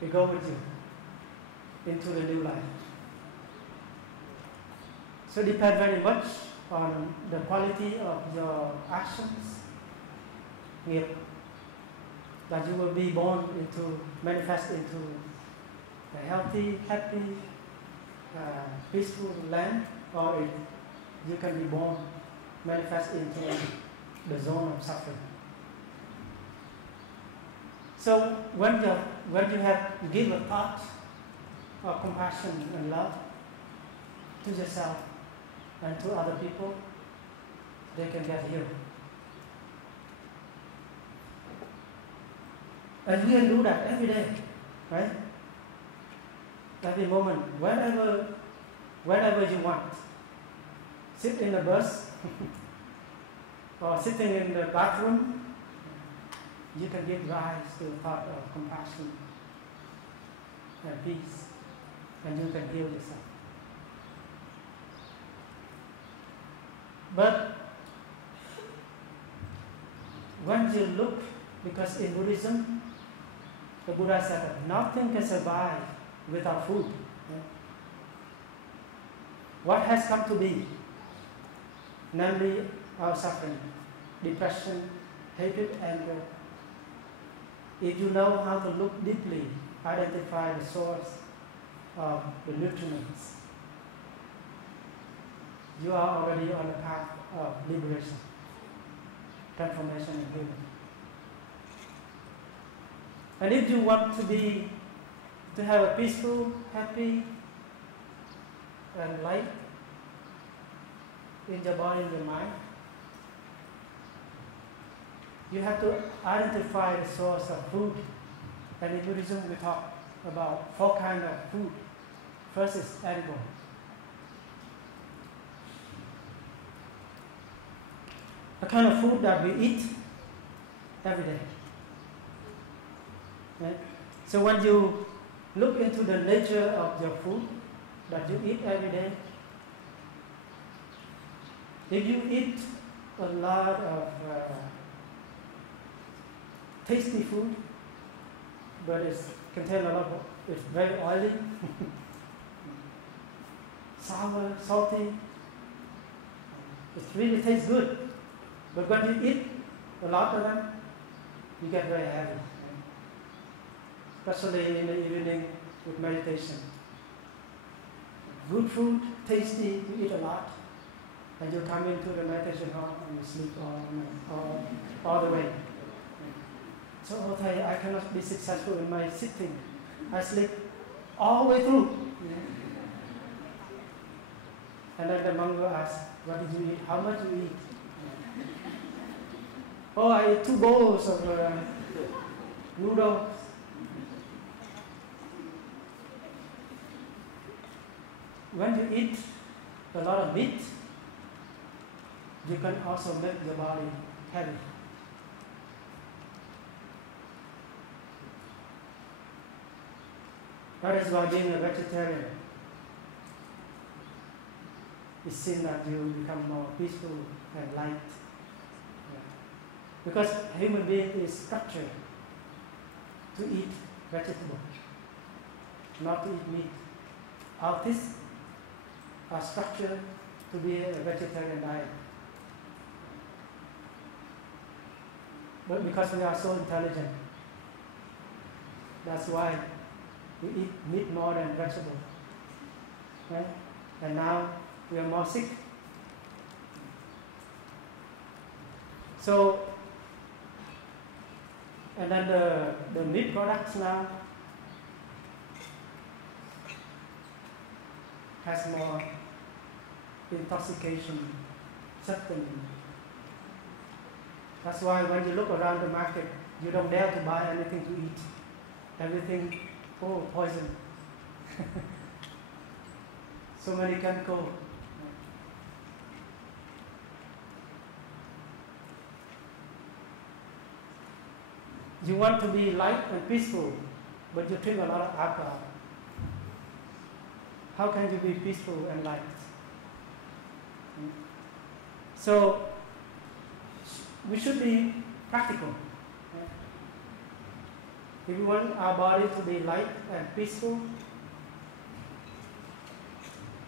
It goes with you into the new life. So it depends very much on the quality of your actions, that you will be born into, manifest into a healthy, happy, peaceful land, or you can be born, manifest into the zone of suffering. So when you give a thought of compassion and love to yourself and to other people, they can get healed. And we can do that every day, right? Every moment, wherever you want. Sit in the bus or sitting in the bathroom, you can give rise to a thought of compassion and peace, and you can heal yourself. But when you look, because in Buddhism, the Buddha said that nothing can survive without food. What has come to be? Namely, our suffering, depression, hatred, anger. If you know how to look deeply, identify the source of the nutrients, you are already on the path of liberation, transformation, and healing. And if you want to have a peaceful, happy, and light in your body and your mind, you have to identify the source of food. And in Buddhism, we talk about 4 kinds of food. First is edible. The kind of food that we eat every day. Right? So when you look into the nature of your food that you eat every day, if you eat a lot of tasty food, but it contains a lot of, it's very oily, sour, salty, it really tastes good. But when you eat a lot of them, you get very heavy, especially in the evening with meditation. Good food, tasty, you eat a lot, and you come into the meditation hall and you sleep all the way. So, okay, I cannot be successful in my sitting. I sleep all the way through. And then the monk will ask, what did you eat? How much you eat? Oh, I ate 2 bowls of noodles. When you eat a lot of meat, you can also make your body heavy. That is why being a vegetarian, it seems that you become more peaceful and light. Because human being is structured to eat vegetables, not to eat meat. Artists are structured to be a vegetarian diet. But because we are so intelligent, That's why we eat meat more than vegetable. Right? And now we are more sick. So, and then the meat products now has more intoxication substance. That's why when you look around the market, you don't dare to buy anything to eat. Everything, oh, poison. So many chemicals. You want to be light and peaceful, but you drink a lot of alcohol. How can you be peaceful and light? So, we should be practical. If we want our body to be light and peaceful,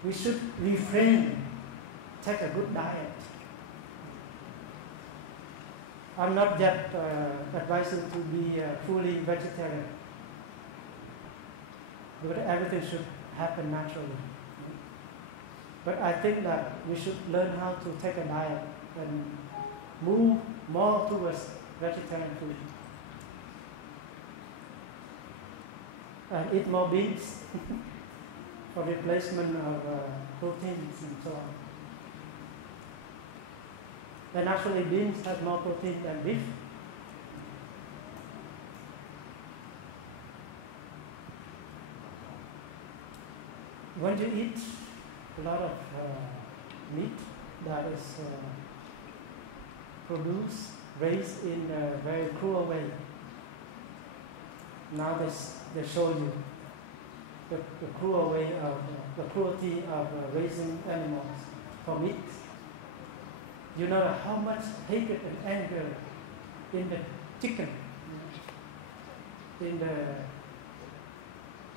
we should refrain, take a good diet. I'm not yet advising to be fully vegetarian, but everything should happen naturally. But I think that we should learn how to take a diet and move more towards vegetarian food. And eat more beans for replacement of proteins and so on. And actually beans have more protein than beef. When you eat a lot of meat that is produced, raised in a very cruel way, now they show you the cruel way of the cruelty of raising animals for meat. You know how much hatred and anger in the chicken, in the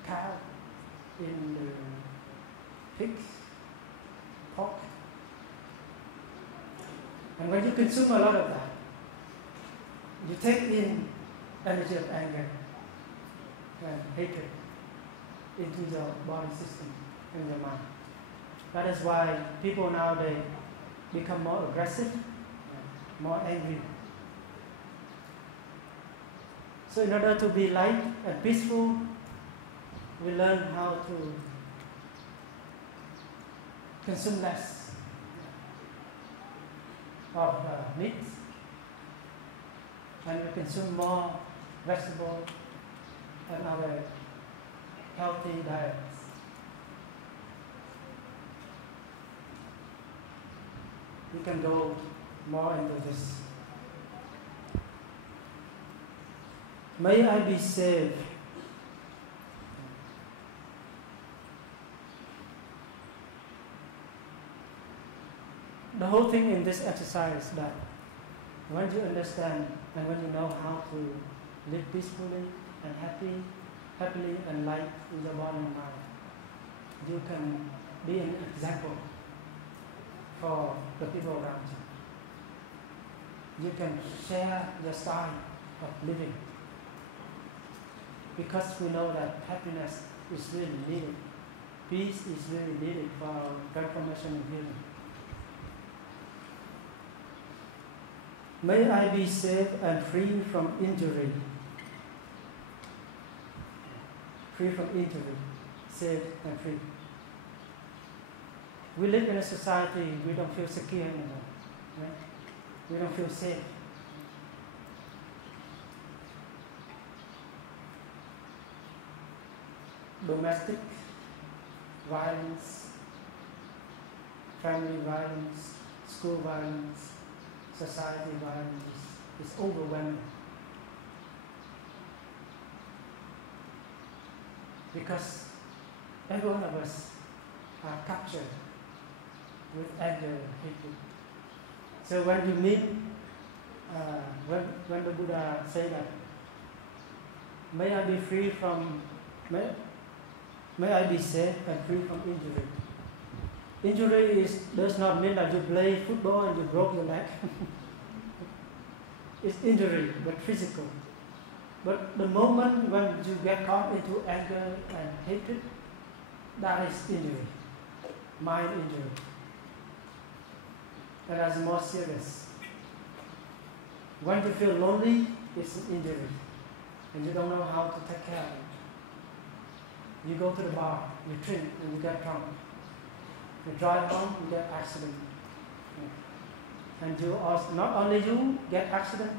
cow, in the pigs, pork. And when you consume a lot of that, you take in energy of anger and hatred into your body system and your mind. That is why people nowadays become more aggressive, more angry. So in order to be light and peaceful, we learn how to consume less of meat, and we consume more vegetable and other healthy diets. We can go more into this. May I be saved. The whole thing in this exercise is that when you understand and when you know how to live peacefully and happily and light in your body and mind, you can be an example for the people around you. You can share your style of living, because we know that happiness is really needed. Peace is really needed for our transformation and healing. May I be safe and free from injury. Free from injury, safe and free. We live in a society we don't feel secure anymore. Right? We don't feel safe. Domestic violence, family violence, school violence, society violence is overwhelming. Because every one of us are captured with anger and hatred. So when you meet, when the Buddha say that, may I be free from, may I be safe and free from injury. Injury does not mean that you play football and you broke your leg. It's injury, but physical. But the moment when you get caught into anger and hatred, that is injury, mind injury. And that's more serious. When you feel lonely, it's an injury, and you don't know how to take care of it. You go to the bar, you drink, and you get drunk. You drive home, you get accident. And you also, not only you get accident,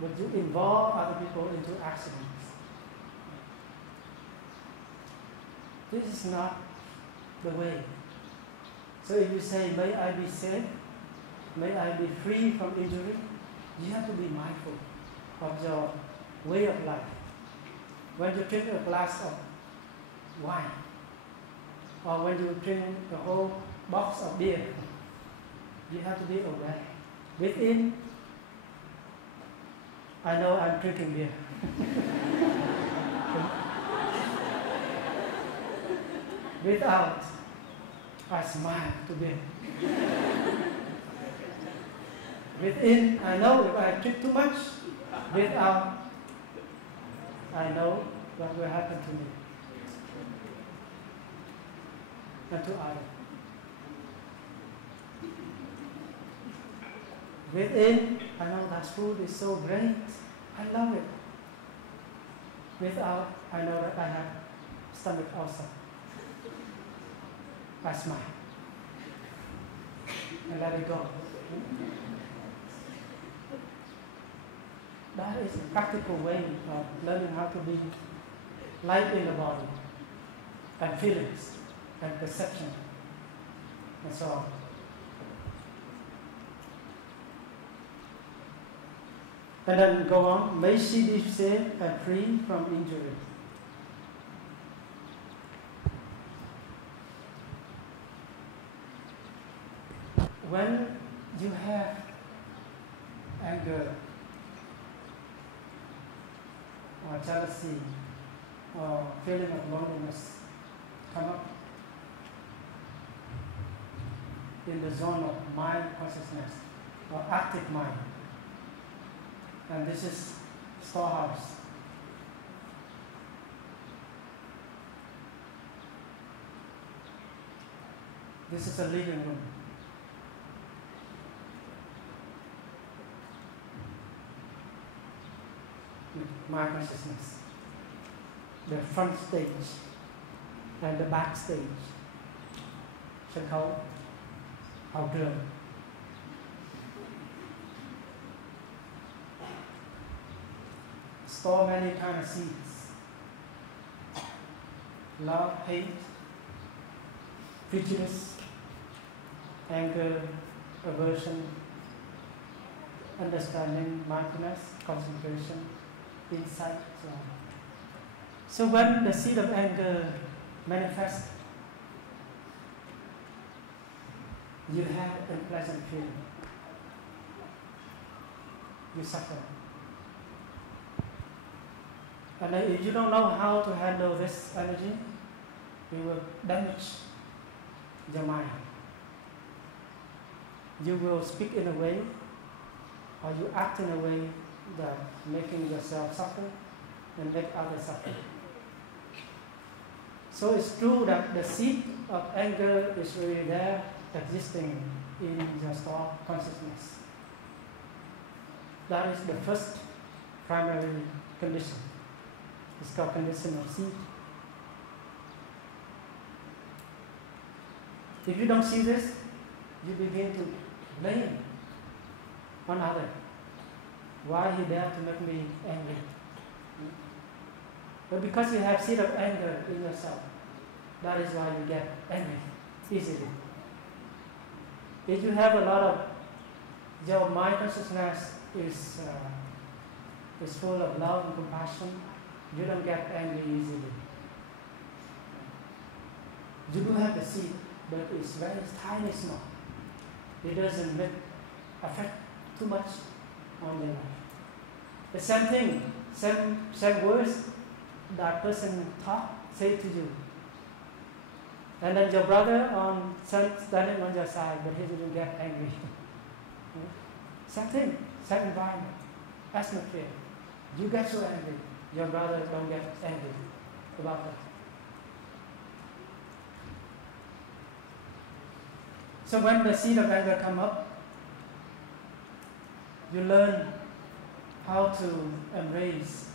but you involve other people into accidents. This is not the way. So if you say, may I be safe, may I be free from injury, you have to be mindful of your way of life. When you drink a glass of wine, or when you drink the whole box of beer, you have to be aware. Within, I know I'm drinking beer. Without, I smile to beer. Within, I know if I drink too much. Without, I know what will happen to me and to others. Within, I know that food is so great. I love it. Without, I know that I have stomach ulcer. I smile and let it go. That is a practical way of learning how to be light in the body, and feelings, and perception, and so on. And then go on, may she be safe and free from injury. When you have anger, or jealousy, or feeling of loneliness come up in the zone of mind consciousness, or active mind, and this is storehouse. This is a living room. Mind consciousness. The front stage and the back stage. Sân khấu, hậu trường. Store many kind of seeds. Love, hate, prejudice, anger, aversion, understanding, mindfulness, concentration, insight, so on. So when the seed of anger manifests, you have unpleasant feeling. You suffer. And if you don't know how to handle this energy, you will damage your mind. You will speak in a way, or you act in a way that making yourself suffer and make others suffer. So it's true that the seed of anger is really there, existing in your store consciousness. That is the first primary condition. It's called condition of seed. If you don't see this, you begin to blame one another. Why he dare to make me angry? But because you have seed of anger in yourself, that is why you get angry easily. If you have a lot of, your mind consciousness is full of love and compassion, you don't get angry easily. You do have the seed, but it's very tiny, small. It doesn't affect too much on your life. The same thing, same words that person say to you. And then your brother standing on your side, but he didn't get angry. Same thing, same environment, atmosphere. You get so angry, your brother don't get angry about that. So when the seed of anger come up, you learn how to embrace.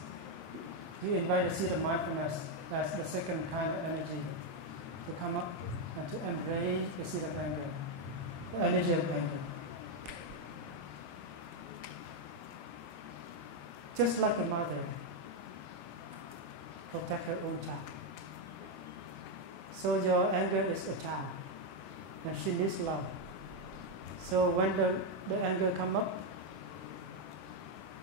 You invite the seed of mindfulness as the second kind of energy to come up and to embrace the seed of anger, the energy of anger. Just like a mother protect her own child. So your anger is a child, and she needs love. So when the anger come up,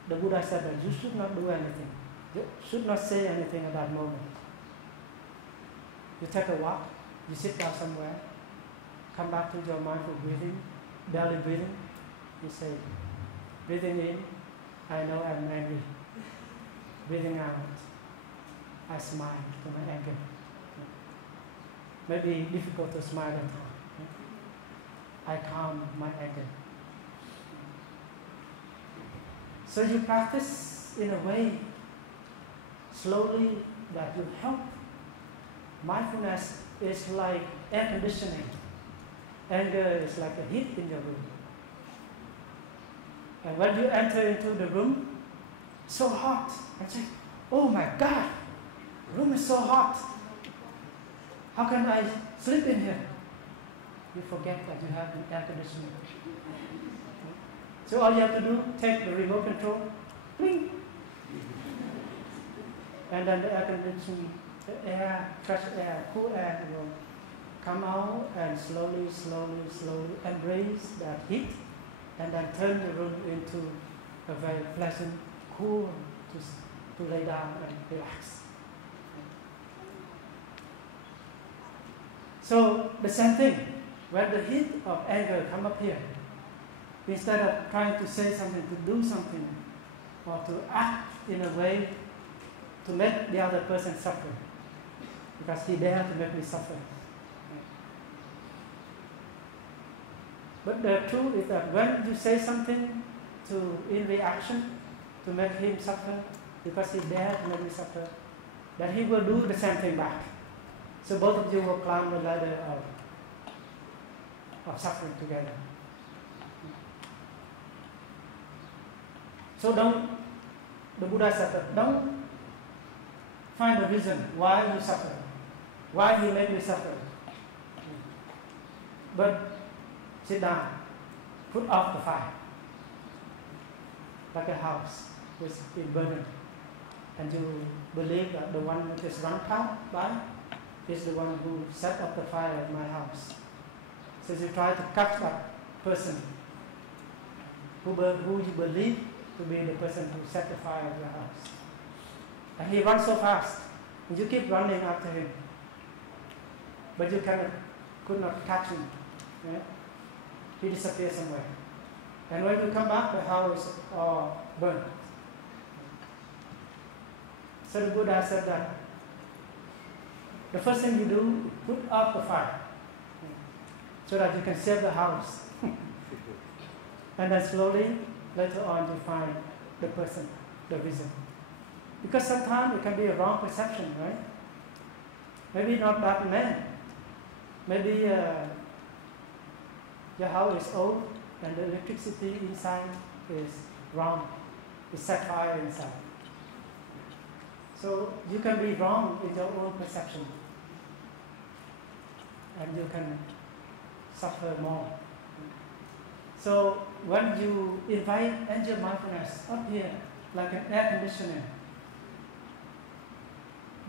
the Buddha said that you should not do anything. You should not say anything at that moment. You take a walk, you sit down somewhere, come back to your mindful breathing, belly breathing. You say, breathing in, I know I'm angry. Breathing out, I smile to my anger. Maybe difficult to smile at all. I calm my anger. So you practice in a way, slowly, that you help. Mindfulness is like air conditioning. Anger is like a heat in your room. And when you enter into the room, so hot, and say, oh my God, the room is so hot. How can I sleep in here? You forget that you have an air conditioning. So all you have to do, take the remote control, bling, and then the air conditioning, the air, fresh air, cool air will come out and slowly, slowly, slowly embrace that heat, and then turn the room into a very pleasant, cool to lay down and relax. So the same thing, when the heat of anger come up here, instead of trying to say something, to do something, or to act in a way to make the other person suffer, because he dared to make me suffer. But the truth is that when you say something in reaction to make him suffer, because he dared to make me suffer, that he will do the same thing back. So both of you will climb the ladder of suffering together. So the Buddha said that don't find a reason why you suffer, why you make me suffer. But sit down, put off the fire, like a house which is burning, and you believe that the one that is run by is the one who set up the fire at my house. So you try to catch that person who you believe to be the person who set the fire at your house. And he runs so fast, and you keep running after him, but you could not catch him. Right? He disappears somewhere. And when you come back, the house is all burned. So the Buddha said that the first thing you do, put out the fire, so that you can save the house. And then slowly, later on, you find the person, the reason. Because sometimes it can be a wrong perception, right? Maybe not that man. Maybe your house is old and the electricity inside is wrong. It's set fire inside. So you can be wrong with your own perception, and you can suffer more. So when you invite angel mindfulness up here, like an air conditioner,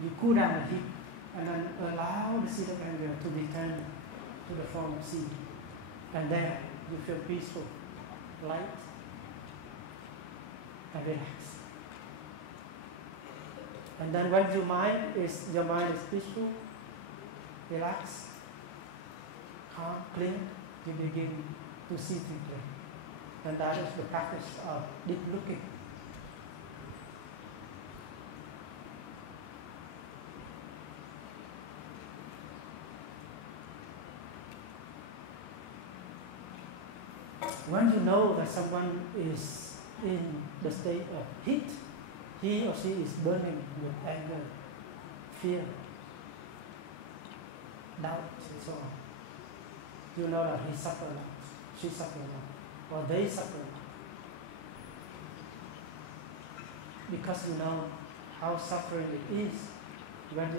you cool down the heat and then allow the seed of anger to be turned to the form of seed. And there you feel peaceful, light, and relaxed. And then when your mind is peaceful, relaxed, calm, clean, you begin to see deeply. And that is the practice of deep looking. When you know that someone is in the state of heat, he or she is burning with anger, fear, doubt, and so on. You know that he suffers a lot, she suffers a lot, or they suffer a lot. Because you know how suffering it is when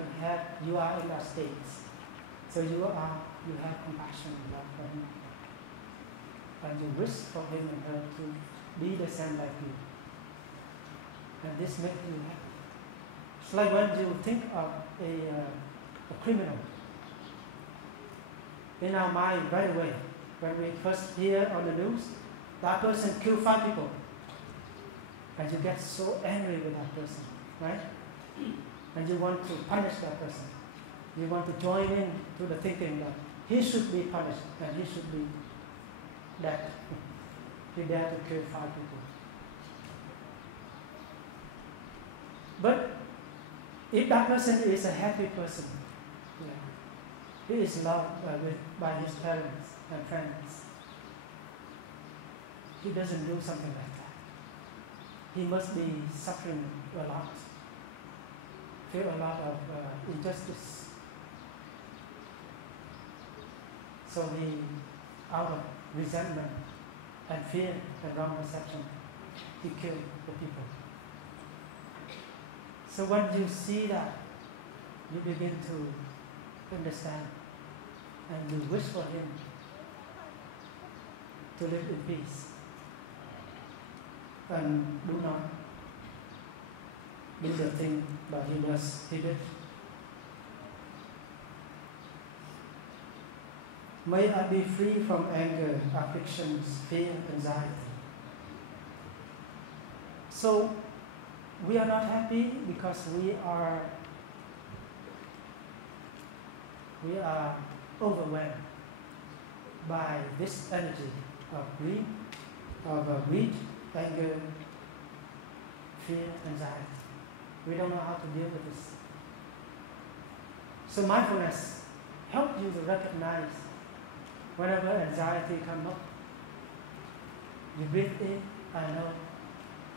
you are in that state. So you have compassion and love for him. And you wish for him and her to be the same like you. And this makes you happy. It's like when you think of a criminal. In our mind right away, when we first hear on the news, that person killed 5 people. And you get so angry with that person, right? And you want to punish that person. You want to join in to the thinking that he should be punished and he should be dead. He dared to kill 5 people. But if that person is a happy person, he is loved by his parents and friends, he doesn't do something like that. He must be suffering a lot, feel a lot of injustice. So he, out of resentment and fear and wrong perception, he killed the people. So when you see that, you begin to understand and you wish for him to live in peace. And do not do the thing that he did. May I be free from anger, afflictions, fear, anxiety. So we are not happy because we are overwhelmed by this energy of greed, anger, fear, anxiety. We don't know how to deal with this. So mindfulness helps you to recognize whenever anxiety comes up. You breathe in, I know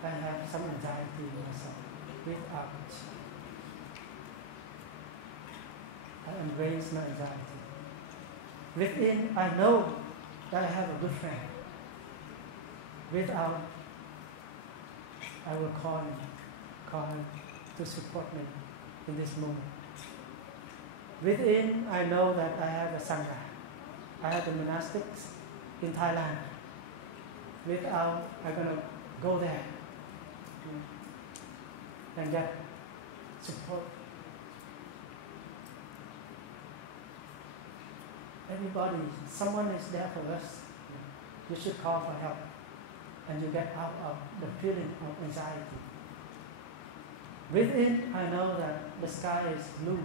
I have some anxiety in myself. Breathe out. I embrace my anxiety. Breathe in, I know that I have a good friend. Breathe out, I will call him to support me in this moment. Breathe in, I know that I have a sangha. I have the monastics in Thailand. Breathe out, I'm going to go there and get support. Everybody, someone is there for us. You should call for help. And you get out of the feeling of anxiety. Breathe in, I know that the sky is blue,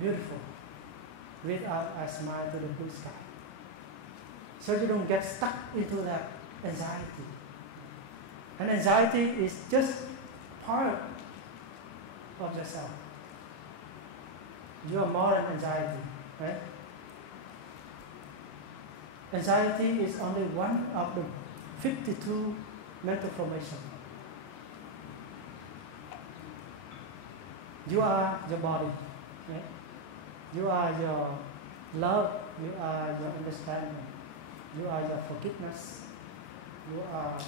beautiful. Breathe out, I smile to the blue sky. So you don't get stuck into that anxiety. And anxiety is just part of yourself. You are more than anxiety, right? Anxiety is only one of the 52 mental formations. You are your body, right? You are your love, you are your understanding, you are your forgiveness, you are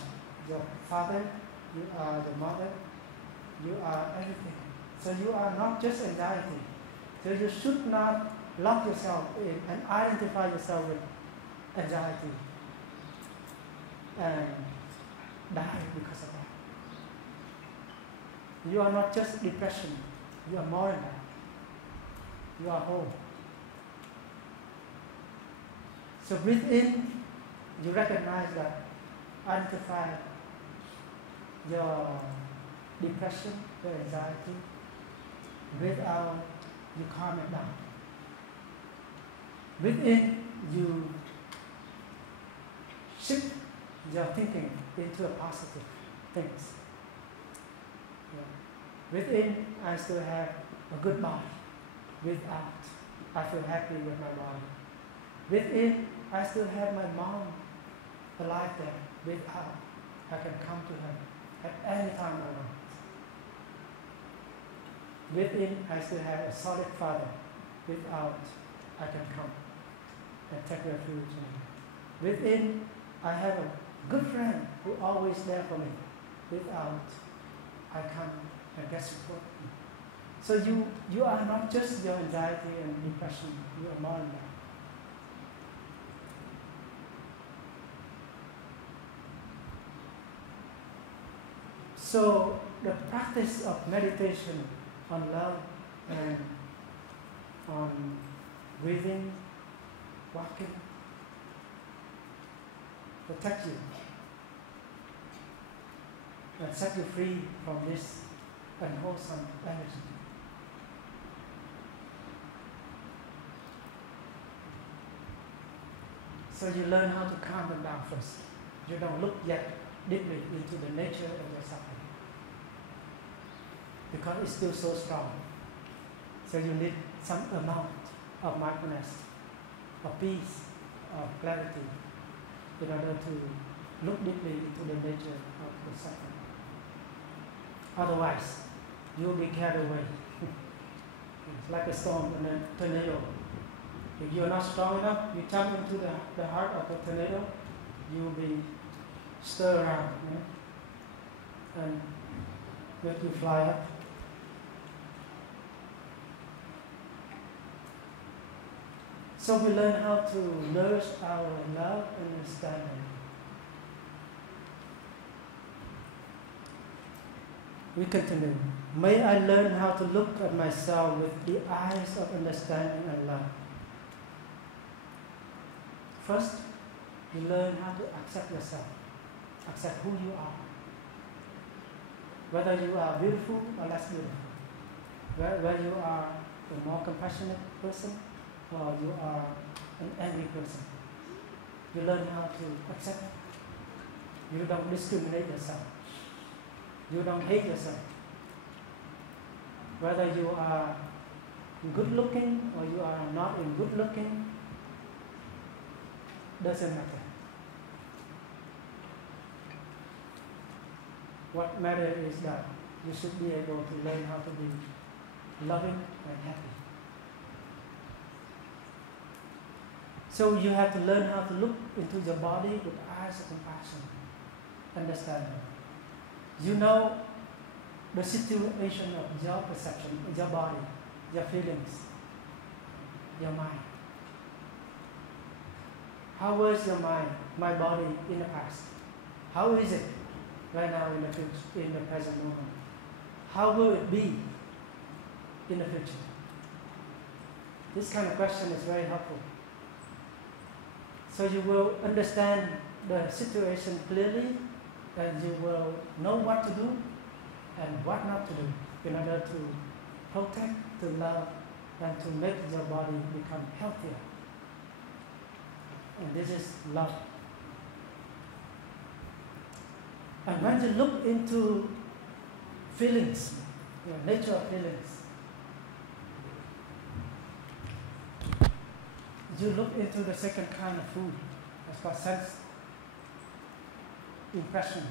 your father, you are your mother, you are everything. So you are not just anxiety. So you should not lock yourself in and identify yourself with anxiety and die because of that. You are not just depression, you are more than that. You are whole. So breathe in, you recognize that, identify your depression, your anxiety. Breathe out, you calm it down. Breathe in, you shift your thinking into a positive things. Breathe in, I still have a good body. Breathe out, I feel happy with my body. Breathe in, I still have my mom alive there. Breathe out, I can come to her at any time I want. Within, I still have a solid father. Without, I can come and take refuge in him. Within, I have a good friend who always there for me. Without, I come and get support. So you are not just your anxiety and depression, you are more than that. So the practice of meditation on love and on breathing, walking, protect you and set you free from this unwholesome energy. So you learn how to calm them down first. You don't look yet deeply into the nature of your suffering, because it's still so strong. So you need some amount of mindfulness, of peace, of clarity, in order to look deeply into the nature of the suffering. Otherwise, you will be carried away. It's like a storm and a tornado. If you're not strong enough, you jump into the heart of the tornado, you will be stirred around, and let you fly up. So we learn how to nourish our love and understanding. We continue. May I learn how to look at myself with the eyes of understanding and love. First, you learn how to accept yourself, accept who you are. Whether you are beautiful or less beautiful, whether you are a more compassionate person or you are an angry person. You learn how to accept. You don't discriminate yourself. You don't hate yourself. Whether you are good looking or you are not in good looking, doesn't matter. What matters is that you should be able to learn how to be loving and happy. So you have to learn how to look into your body with eyes of compassion, understanding. You know the situation of your perception, your body, your feelings, your mind. How was your mind, my body in the past? How is it right now in the future, in the present moment? How will it be in the future? This kind of question is very helpful. So you will understand the situation clearly, and you will know what to do and what not to do in order to protect, to love, and to make your body become healthier. And this is love. And when you look into feelings, the nature of feelings, you look into the second kind of food, that's called sense impression.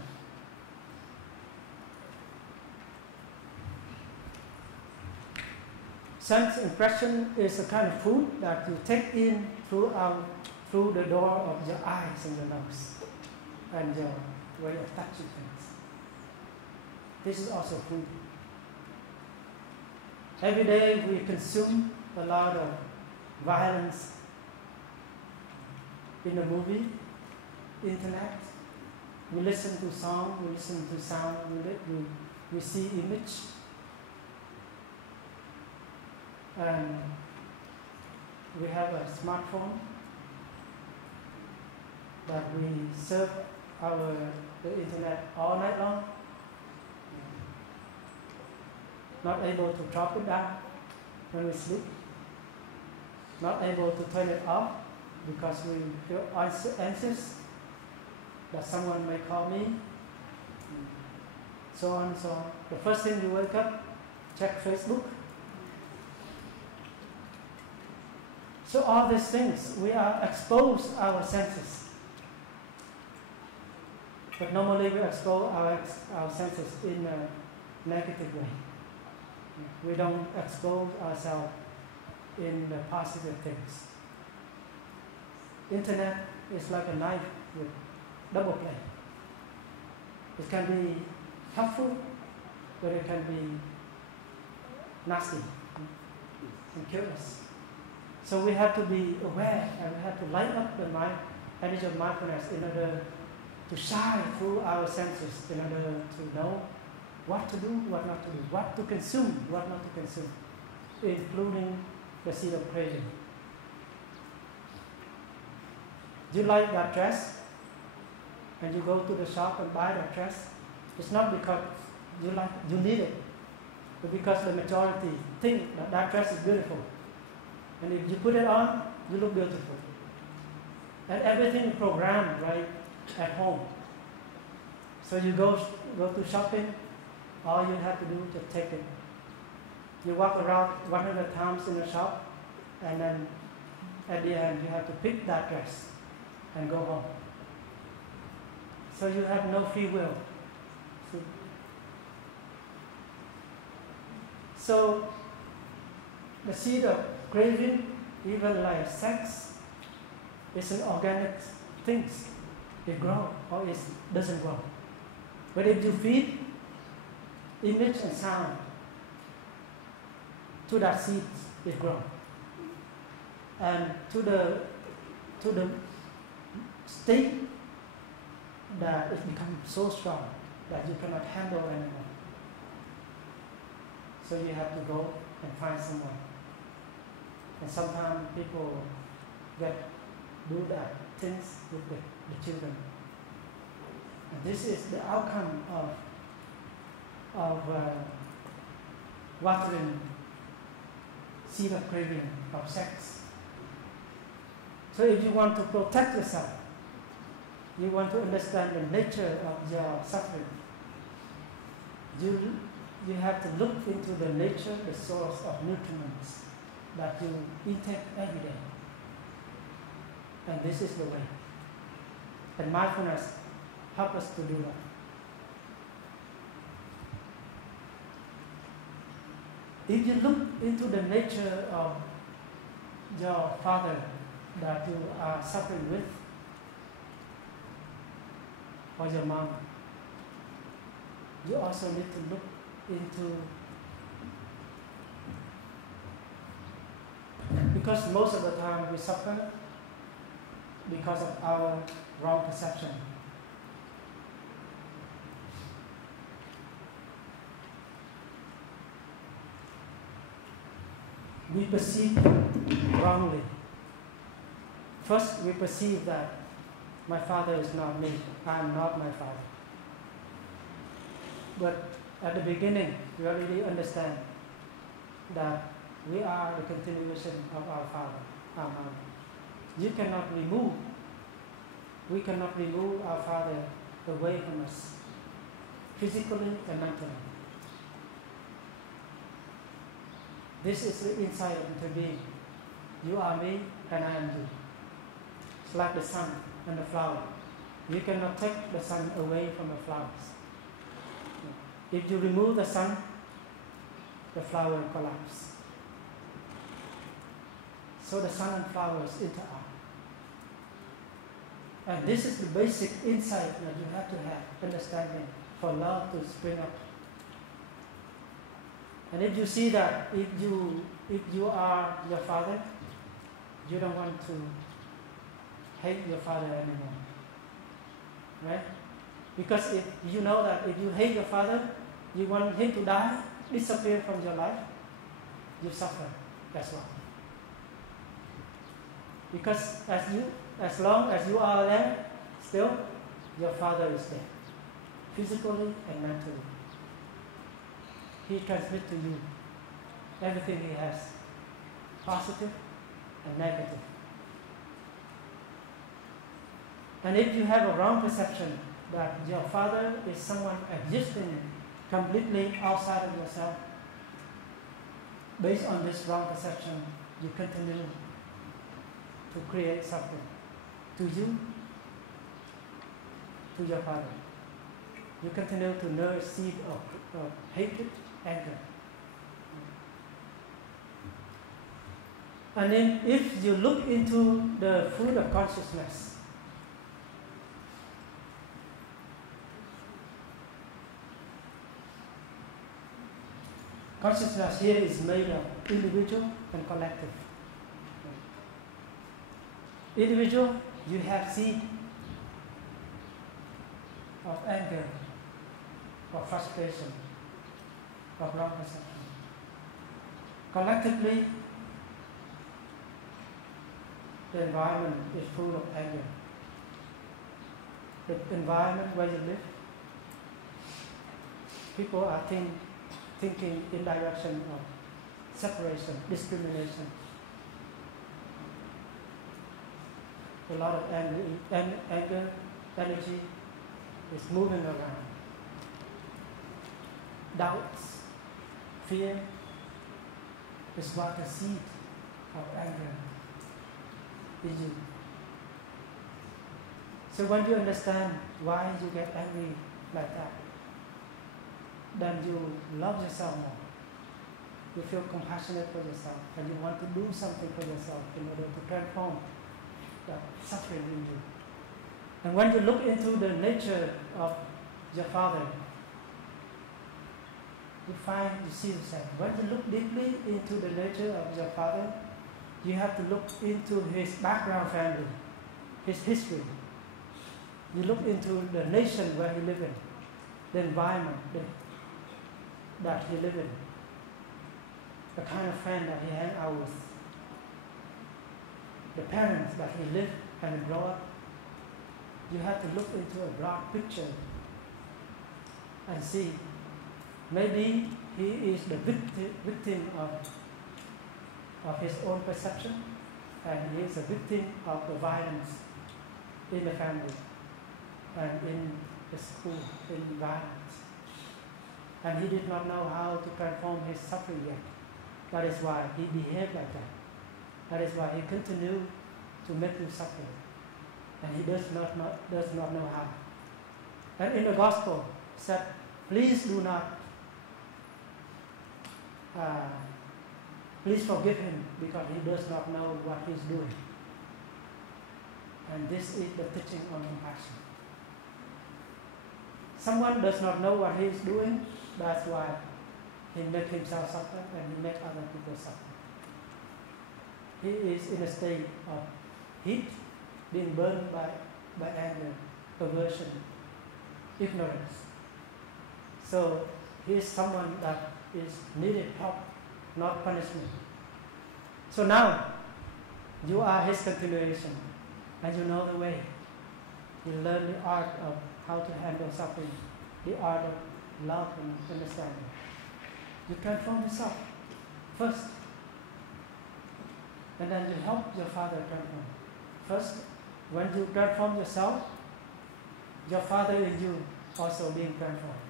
Sense impression is a kind of food that you take in through the door of your eyes and your nose and your way of touching things. This is also food. Every day we consume a lot of violence in the movie, internet. We listen to song, we listen to sound, we see image. And we have a smartphone that we surf the internet all night long. Not able to drop it down when we sleep. Not able to turn it off because we feel anxious that someone may call me. So on and so on. The first thing you wake up, check Facebook. So all these things, we are exposed our senses. But normally we expose our senses in a negative way. We don't expose ourselves in the positive things. Internet is like a knife with double blade. It can be helpful, but it can be nasty and kill us. So we have to be aware and we have to light up the mind, energy of mindfulness in order to shine through our senses, in order to know what to do, what not to do, what to consume, what not to consume, including the seed of craving. Do you like that dress? And you go to the shop and buy that dress. It's not because you need it, but because the majority think that that dress is beautiful. And if you put it on, you look beautiful. And everything is programmed right at home. So you go to shopping, all you have to do is just take it. You walk around 100 times in the shop, and then at the end you have to pick that dress and go home. So you have no free will. So the seed of craving, even like sex, is an organic thing. It grows or it doesn't grow. But if you feed image and sound to that seed, it grows. And to the state that it becomes so strong that you cannot handle anymore. So you have to go and find someone. And sometimes people do that things with the children. And this is the outcome of watering seed of craving of sex. So if you want to protect yourself, you want to understand the nature of your suffering, you have to look into the nature, the source of nutriments that you intake every day. And this is the way. And mindfulness helps us to do that. If you look into the nature of your father that you are suffering with, or your mom, you also need to look into, because most of the time we suffer because of our wrong perception. We perceive wrongly. First, we perceive that my father is not me, I am not my father. But at the beginning, we already understand that we are the continuation of our father, our mother. We cannot remove our father away from us, physically and mentally. This is the inside of interbeing. You are me and I am you. It's like the sun and the flower. You cannot take the sun away from the flowers. If you remove the sun, the flower will collapse. So the sun and flowers interact. And this is the basic insight that you have to have, understanding, for love to spring up. And if you see that if you are your father, you don't want to hate your father anymore. Right? Because if you know that if you hate your father, you want him to die, disappear from your life, you suffer as well. Because as long as you are there, still, your father is there, physically and mentally. He transmits to you everything he has, positive and negative. And if you have a wrong perception that your father is someone existing completely outside of yourself, based on this wrong perception, you continue to create something to you, to your father. You continue to nourish seed of hatred, anger. And then if you look into the food of consciousness, consciousness here is made of individual and collective. Individual, you have seed of anger, of frustration, of wrong perception. Collectively, the environment is full of anger. The environment where you live, people are thinking in direction of separation, discrimination. A lot of anger, energy is moving around. Doubts, fear is what the seed of anger in you. So when you understand why you get angry like that, then you love yourself more. You feel compassionate for yourself, and you want to do something for yourself in order to transform that suffering in you. And when you look into the nature of your father, you see the same. When you look deeply into the nature of your father, you have to look into his background family, his history. You look into the nation where he lived in, the environment that he lived in, the kind of friend that he hang out with, the parents that he lived and grew up. You have to look into a broad picture and see maybe he is the victim of his own perception, and he is a victim of the violence in the family and in the school environment. And he did not know how to transform his suffering yet. That is why he behaved like that. That is why he continued to make you suffer. And he does not know how. And in the gospel said, please do not, please forgive him because he does not know what he's doing. And this is the teaching on compassion. Someone does not know what he is doing, that's why he makes himself suffer and he makes other people suffer. He is in a state of heat, being burned by anger, perversion, ignorance. So he is someone that is needed help, not punishment. So now you are his continuation and you know the way. You learn the art of how to handle suffering, the art of love and understanding. You transform yourself first, and then you help your father transform. First, when you transform yourself, your father in you also being transformed.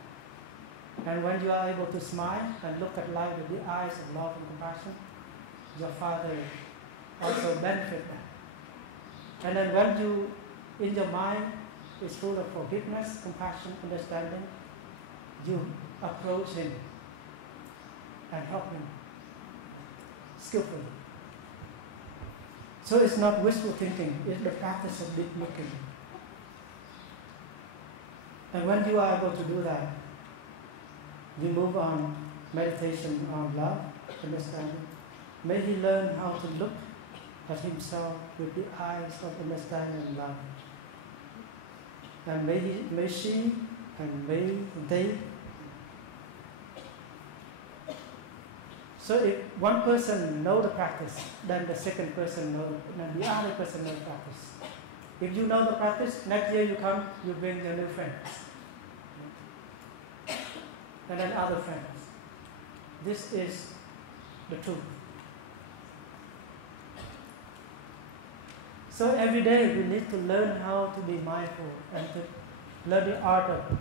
And when you are able to smile and look at life with the eyes of love and compassion, your father also benefit that. And then when you, in your mind, is full of forgiveness, compassion, understanding, you approach him and help him skillfully. So it's not wishful thinking, it's the practice of deep looking. And when you are able to do that, you move on meditation on love, understanding. May he learn how to look at himself with the eyes of understanding and love. And may she and may they. So if one person know the practice, then the second person know, then the other person know the practice. If you know the practice, next year you come, you bring your new friends. And then other friends. This is the truth. So every day we need to learn how to be mindful and to learn the art of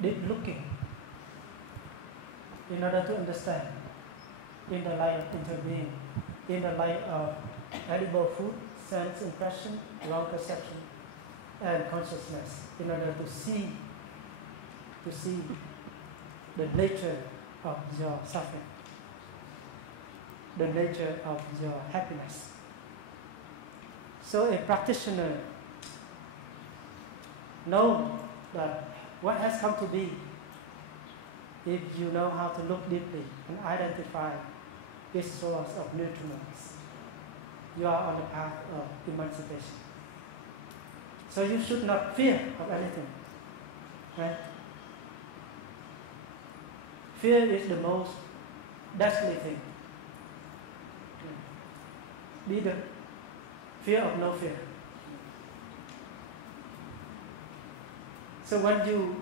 deep looking in order to understand in the light of interbeing, in the light of edible food, sense impression, wrong perception, and consciousness, in order to see the nature of your suffering. the nature of your happiness. So a practitioner knows that what has come to be, if you know how to look deeply and identify its source of nutriments, you are on the path of emancipation. So you should not fear of anything, right? Fear is the most deadly thing. Be the fear of no fear. So when you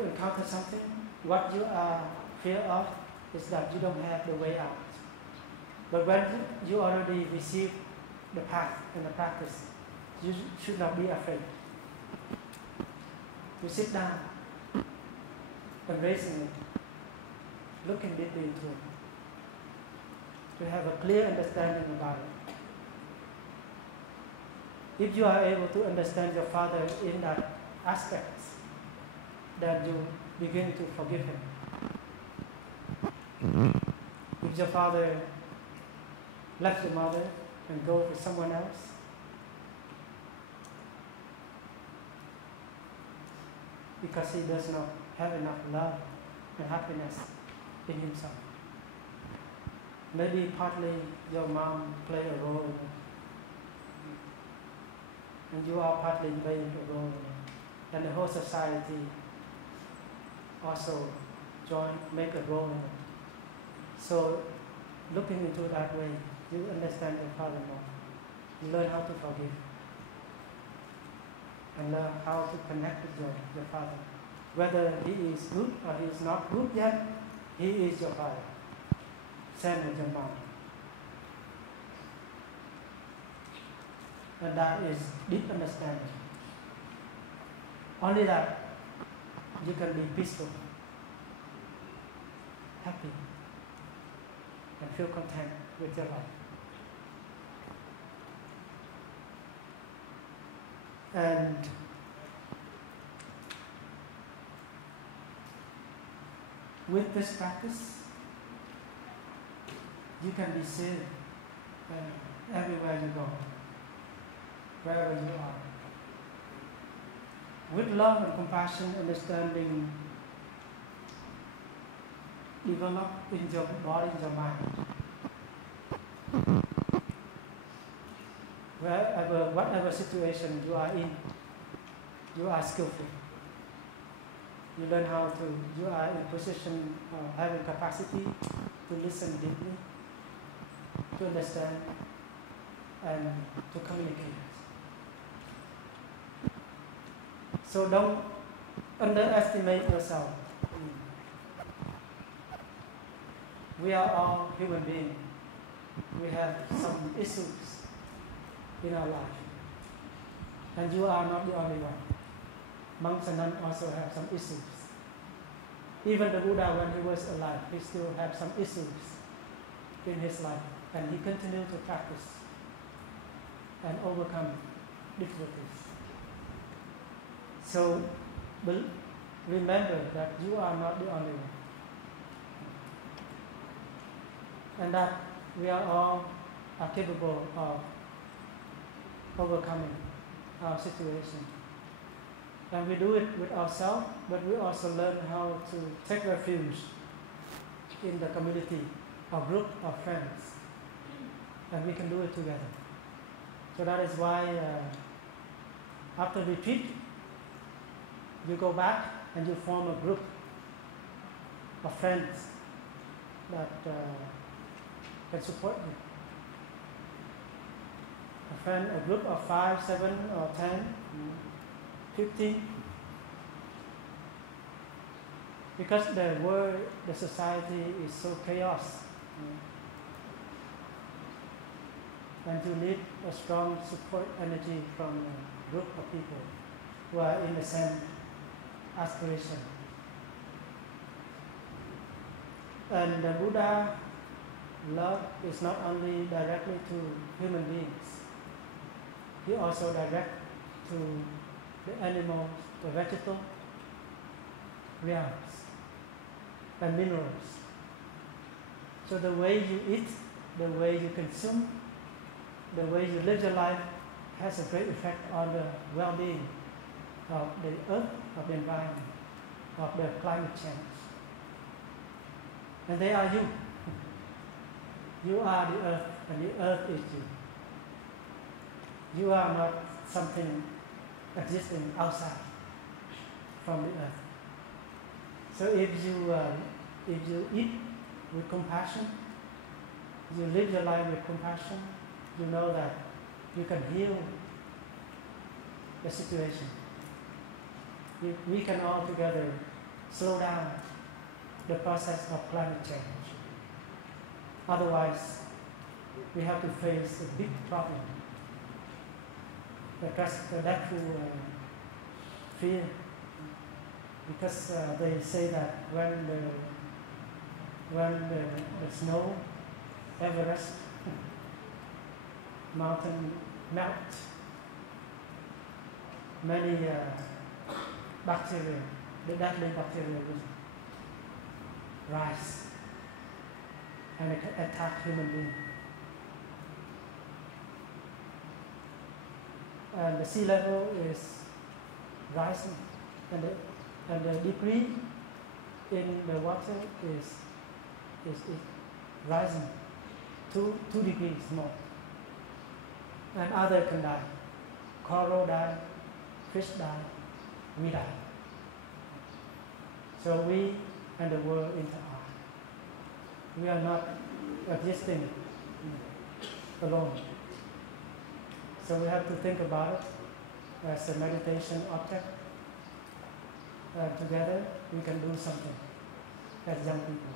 encounter something, what you are fear of is that you don't have the way out. But when you already receive the path and the practice, you should not be afraid. To sit down, embracing it, looking deeply into it, to have a clear understanding about it. If you are able to understand your father in that aspect, then you begin to forgive him. If your father left your mother and go with someone else, because he does not have enough love and happiness in himself. Maybe partly your mom played a role in it, and you are partly playing a role in it, and the whole society also make a role in it. So looking into it that way, you understand your father more. You learn how to forgive and learn how to connect with your father. Whether he is good or he is not good yet, he is your father. Same with your mom. And that is deep understanding. Only that you can be peaceful, happy, and feel content with your life. And with this practice, you can be saved everywhere you go, wherever you are. With love and compassion, understanding develop in your body, in your mind. Whatever situation you are in, you are skillful. You learn how to, you are in position of having capacity to listen deeply, to understand, and to communicate. So don't underestimate yourself. We are all human beings. We have some issues in our life. And you are not the only one. Monks and nuns also have some issues. Even the Buddha, when he was alive, he still had some issues in his life. And he continued to practice and overcome difficulties. So remember that you are not the only one. And that we are all capable of overcoming our situation. And we do it with ourselves, but we also learn how to take refuge in the community or group of friends. And we can do it together. So that is why after retreat, you go back and you form a group of friends that can support you. A group of 5, 7, or 10, 15. Because the world, the society is so chaos. And you need a strong support energy from a group of people who are in the same aspiration. And the Buddha love is not only directly to human beings. He also direct to the animals, the vegetal realms, and minerals. So the way you eat the way you consume, the way you live your life has a great effect on the well-being of the earth, of the environment, of the climate change. And they are you. You are the earth, and the earth is you. You are not something existing outside from the earth. So if you eat with compassion, you live your life with compassion, you know that you can heal the situation. We can all together slow down the process of climate change. Otherwise, we have to face a big problem. The dreadful fear, because they say that when the snow, Everest mountain melt, many bacteria, the deadly bacteria will rise and attack human beings. And the sea level is rising, and the degree in the water is rising 2 degrees more. And others can die. Coral die, fish die, we die. So we and the world interact. We are not existing alone. So we have to think about it as a meditation object. Together we can do something as young people.